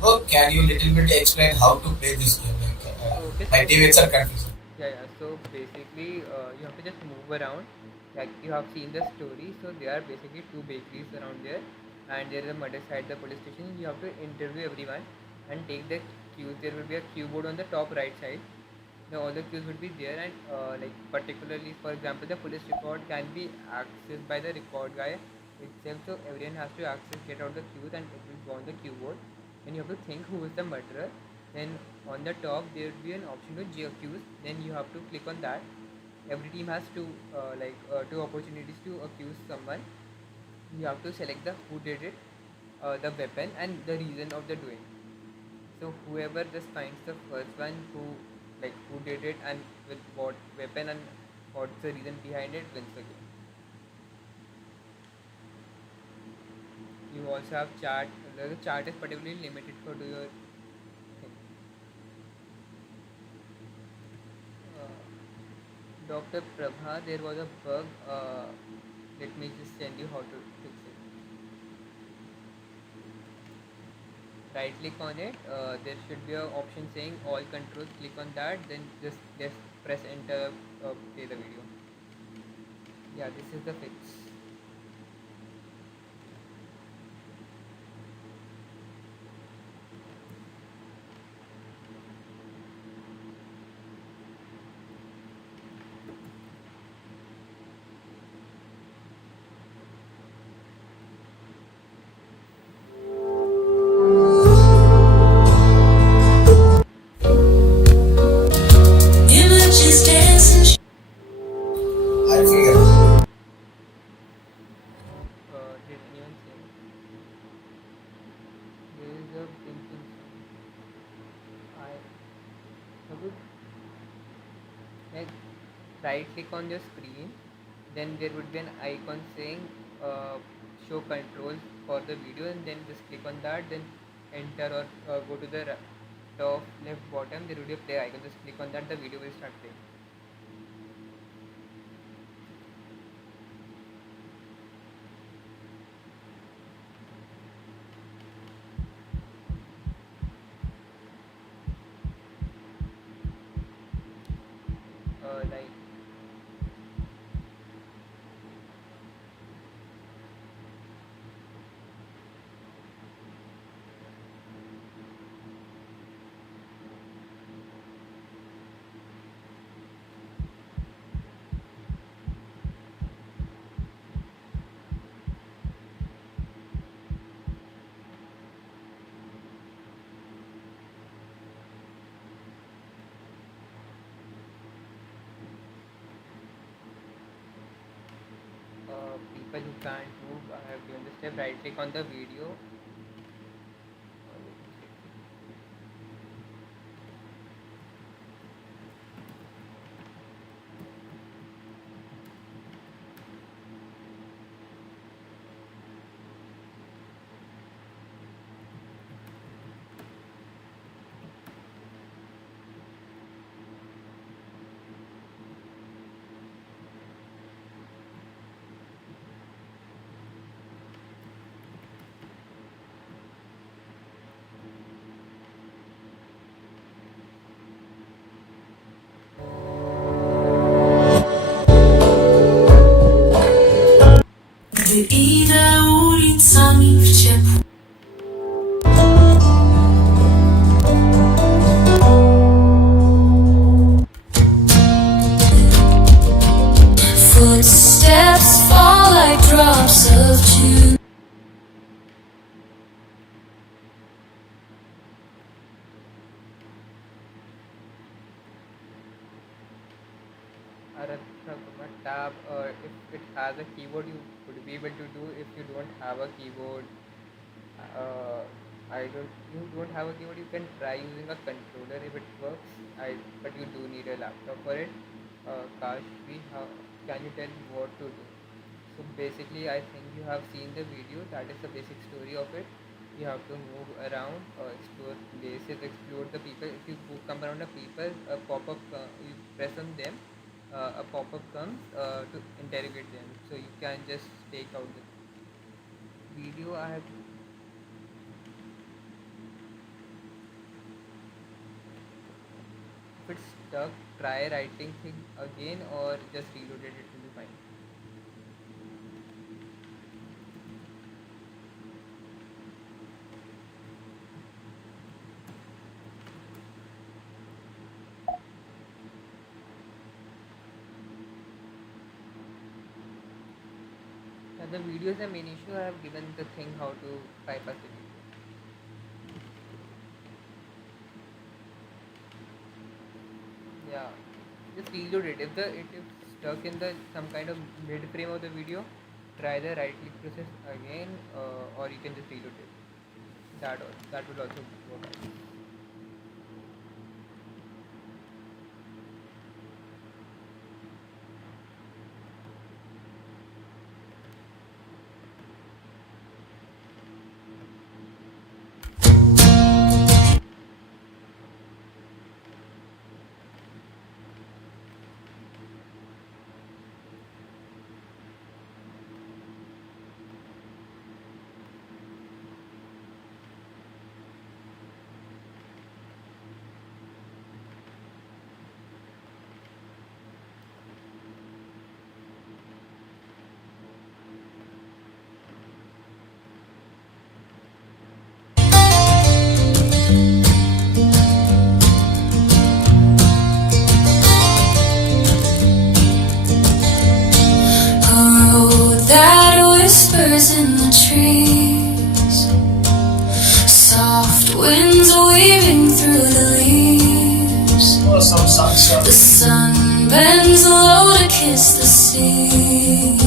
Bro, can you little bit explain how to play this game? Okay, My so teammates are confused. yeah. So basically, you have to just move around. Like you have seen the story. So there are basically two bakeries around there, and there is a murder site, the police station. You have to interview everyone and take the cues. There will be a cue board on the top right side. Now all the cues would be there, and like particularly, for example, the police record can be accessed by the record guy itself. So everyone has to access, get out the cues, and it will go on the cue board. And you have to think who is the murderer. Then on the top there will be an option to accuse. Then you have to click on that. Every team has two opportunities to accuse someone. You have to select the who did it, the weapon, and the reason of the doing. So whoever just finds the first one who did it and with what weapon and what's the reason behind it wins the game. You also have chart. The chart is particularly limited for to your thing. Dr. Prabha, there was a bug. Let me just tell you how to fix it. Right click on it. There should be an option saying all controls. Click on that. Then just press enter. Play the video. Yeah, this is the fix. I figure. Did anyone say there is a blinking sound? I have to like right click on your screen. Then there would be an icon saying show controls for the video, and then just click on that. Then enter or go to the top left bottom. There would be a play icon. Just click on that. The video will start playing. people who can't move, I have given the step. Right click on the video. Gdy idę ulicami w ciepło. Footsteps fall like drops of dew. Tab, if it has a keyboard, you would be able to do. If you don't have a keyboard, you don't have a keyboard, you can try using a controller if it works. But you do need a laptop for it. Kashvi, can you tell me what to do? So basically, I think you have seen the video. That is the basic story of it. You have to move around, explore places, explore the people. If you come around the people, a pop-up, you press on them. A pop-up comes to interrogate them, so you can just take out the video. If it's stuck, try writing thing again or just reload it will be fine. The video is the main issue. I have given the thing how to bypass the video. Yeah, just reload it. If it is stuck in the some kind of mid frame of the video, try the right click process again, or you can just reload it. That will also work out. In the trees, soft winds weaving through the leaves. The sun bends low to kiss the sea.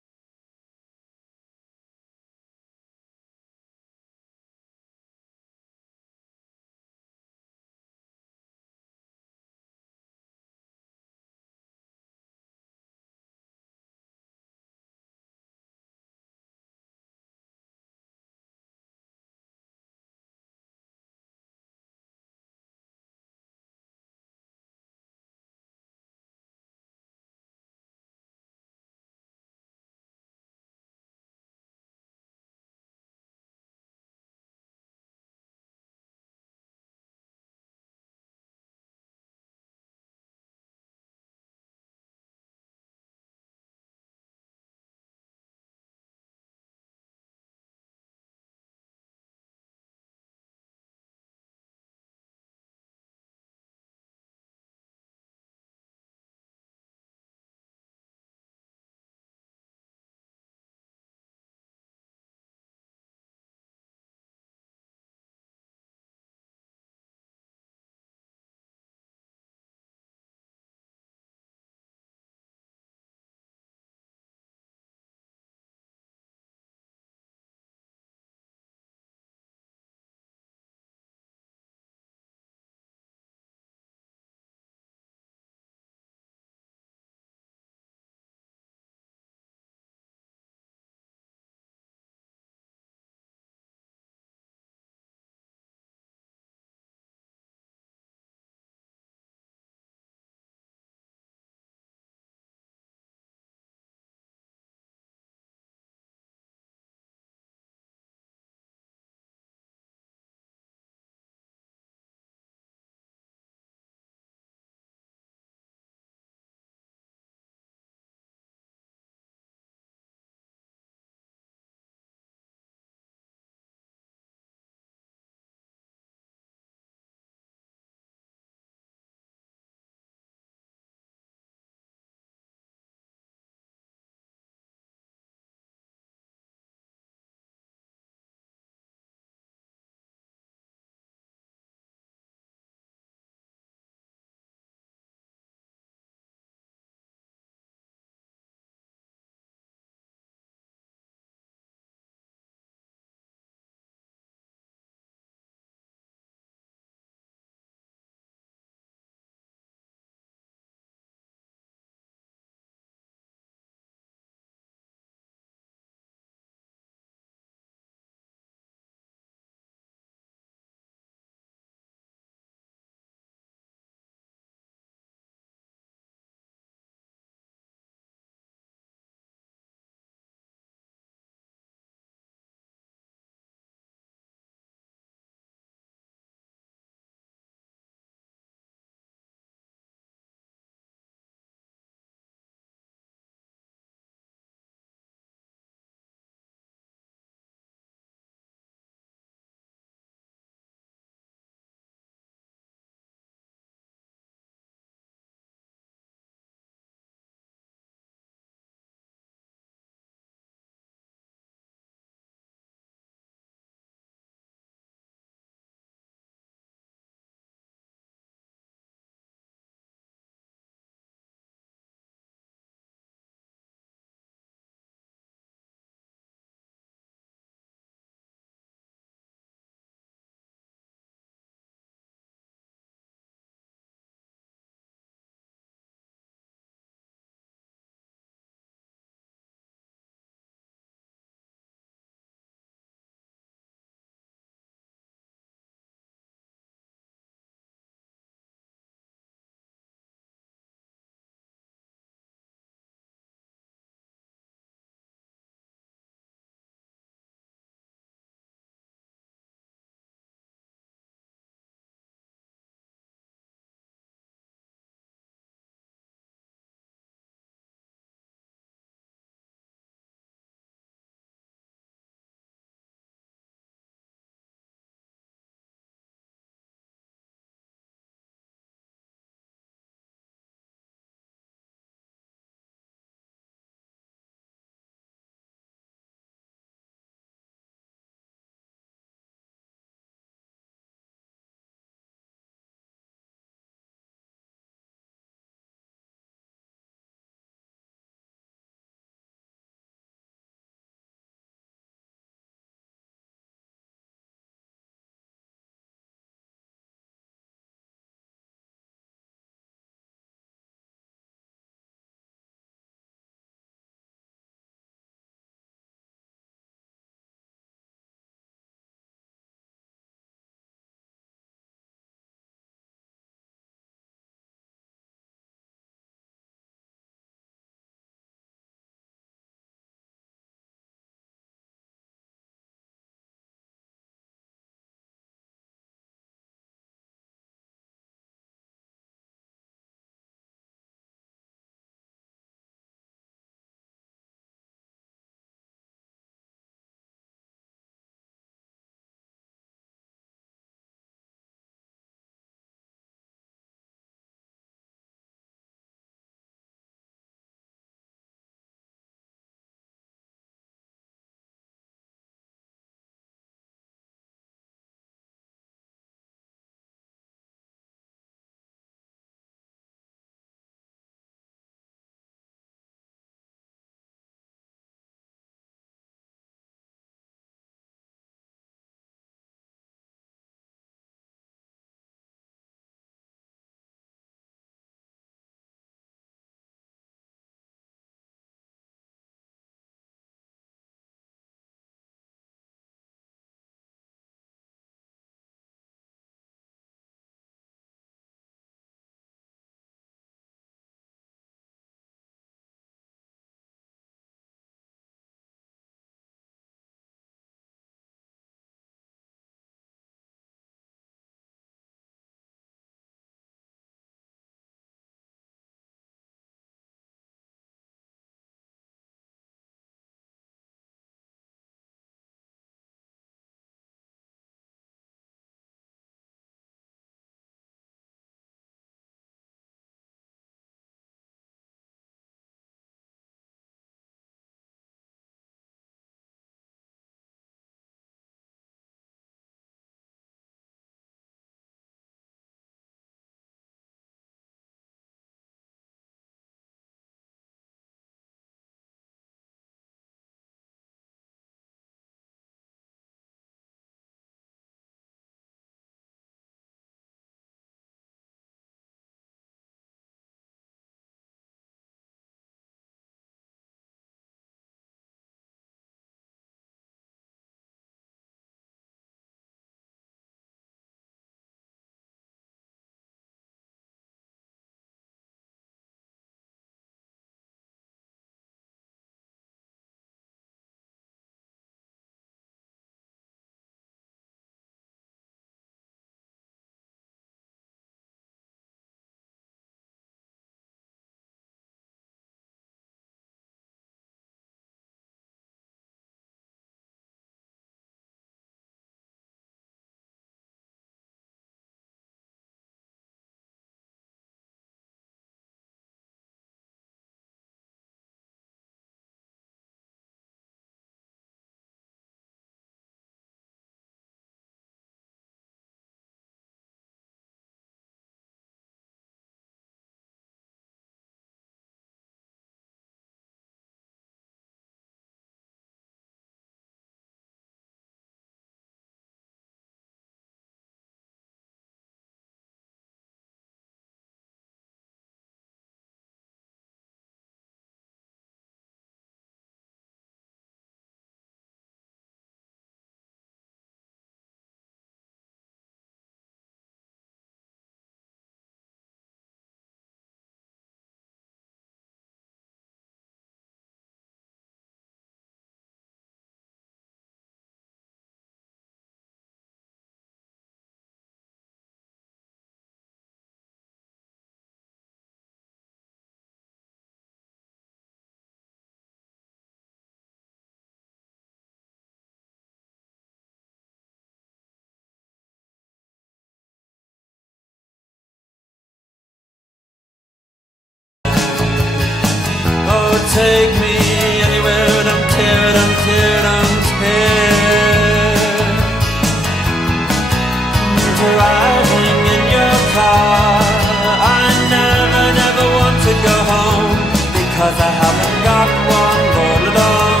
'cause I haven't got one. Ba-da-dum.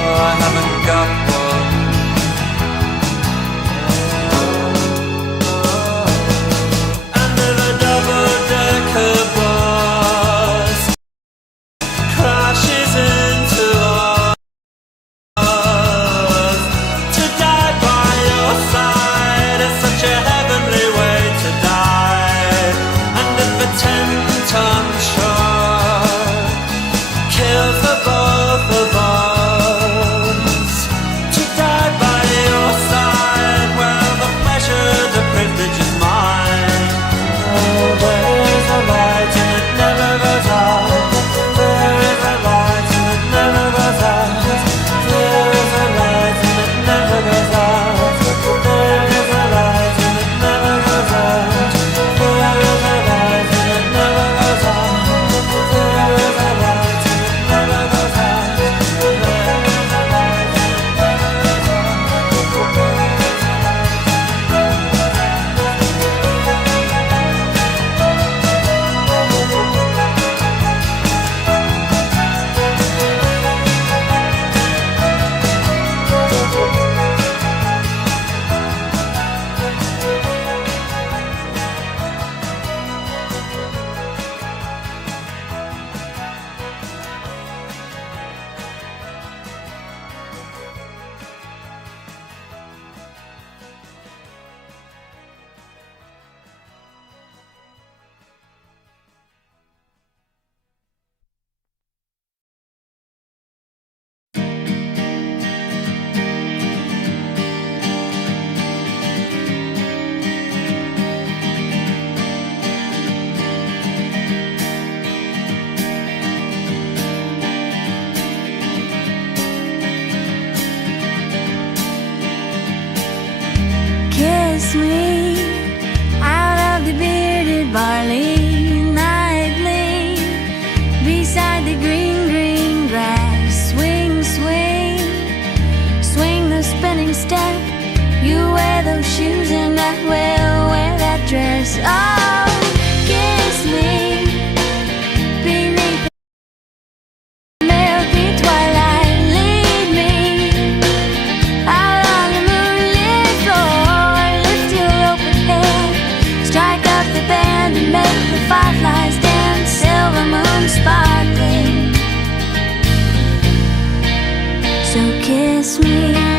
Oh, I haven't got one. Under the double-decker bus crashes into us. To die by your side is such a heavenly way to die. And if a 10-ton truck kills the both of us, to die by your side, well, the pleasure, the privilege is mine. Oh, there is a light and it never goes out. There is a light and it never goes out. There is a light and it never goes out. There is a light and it never goes out. There is a light and it never goes out. There is a light and it never goes out. There is a light and it never goes Kiss me out of the bearded barley nightly, beside the green, green grass. Swing, swing, swing the spinning step. You wear those shoes and I will wear that dress. Oh, kiss me beneath the milky twilight. Lead me out on the moonlit floor. Lift your open head, strike up the band and make the fireflies dance. Silver moon sparkling. So kiss me.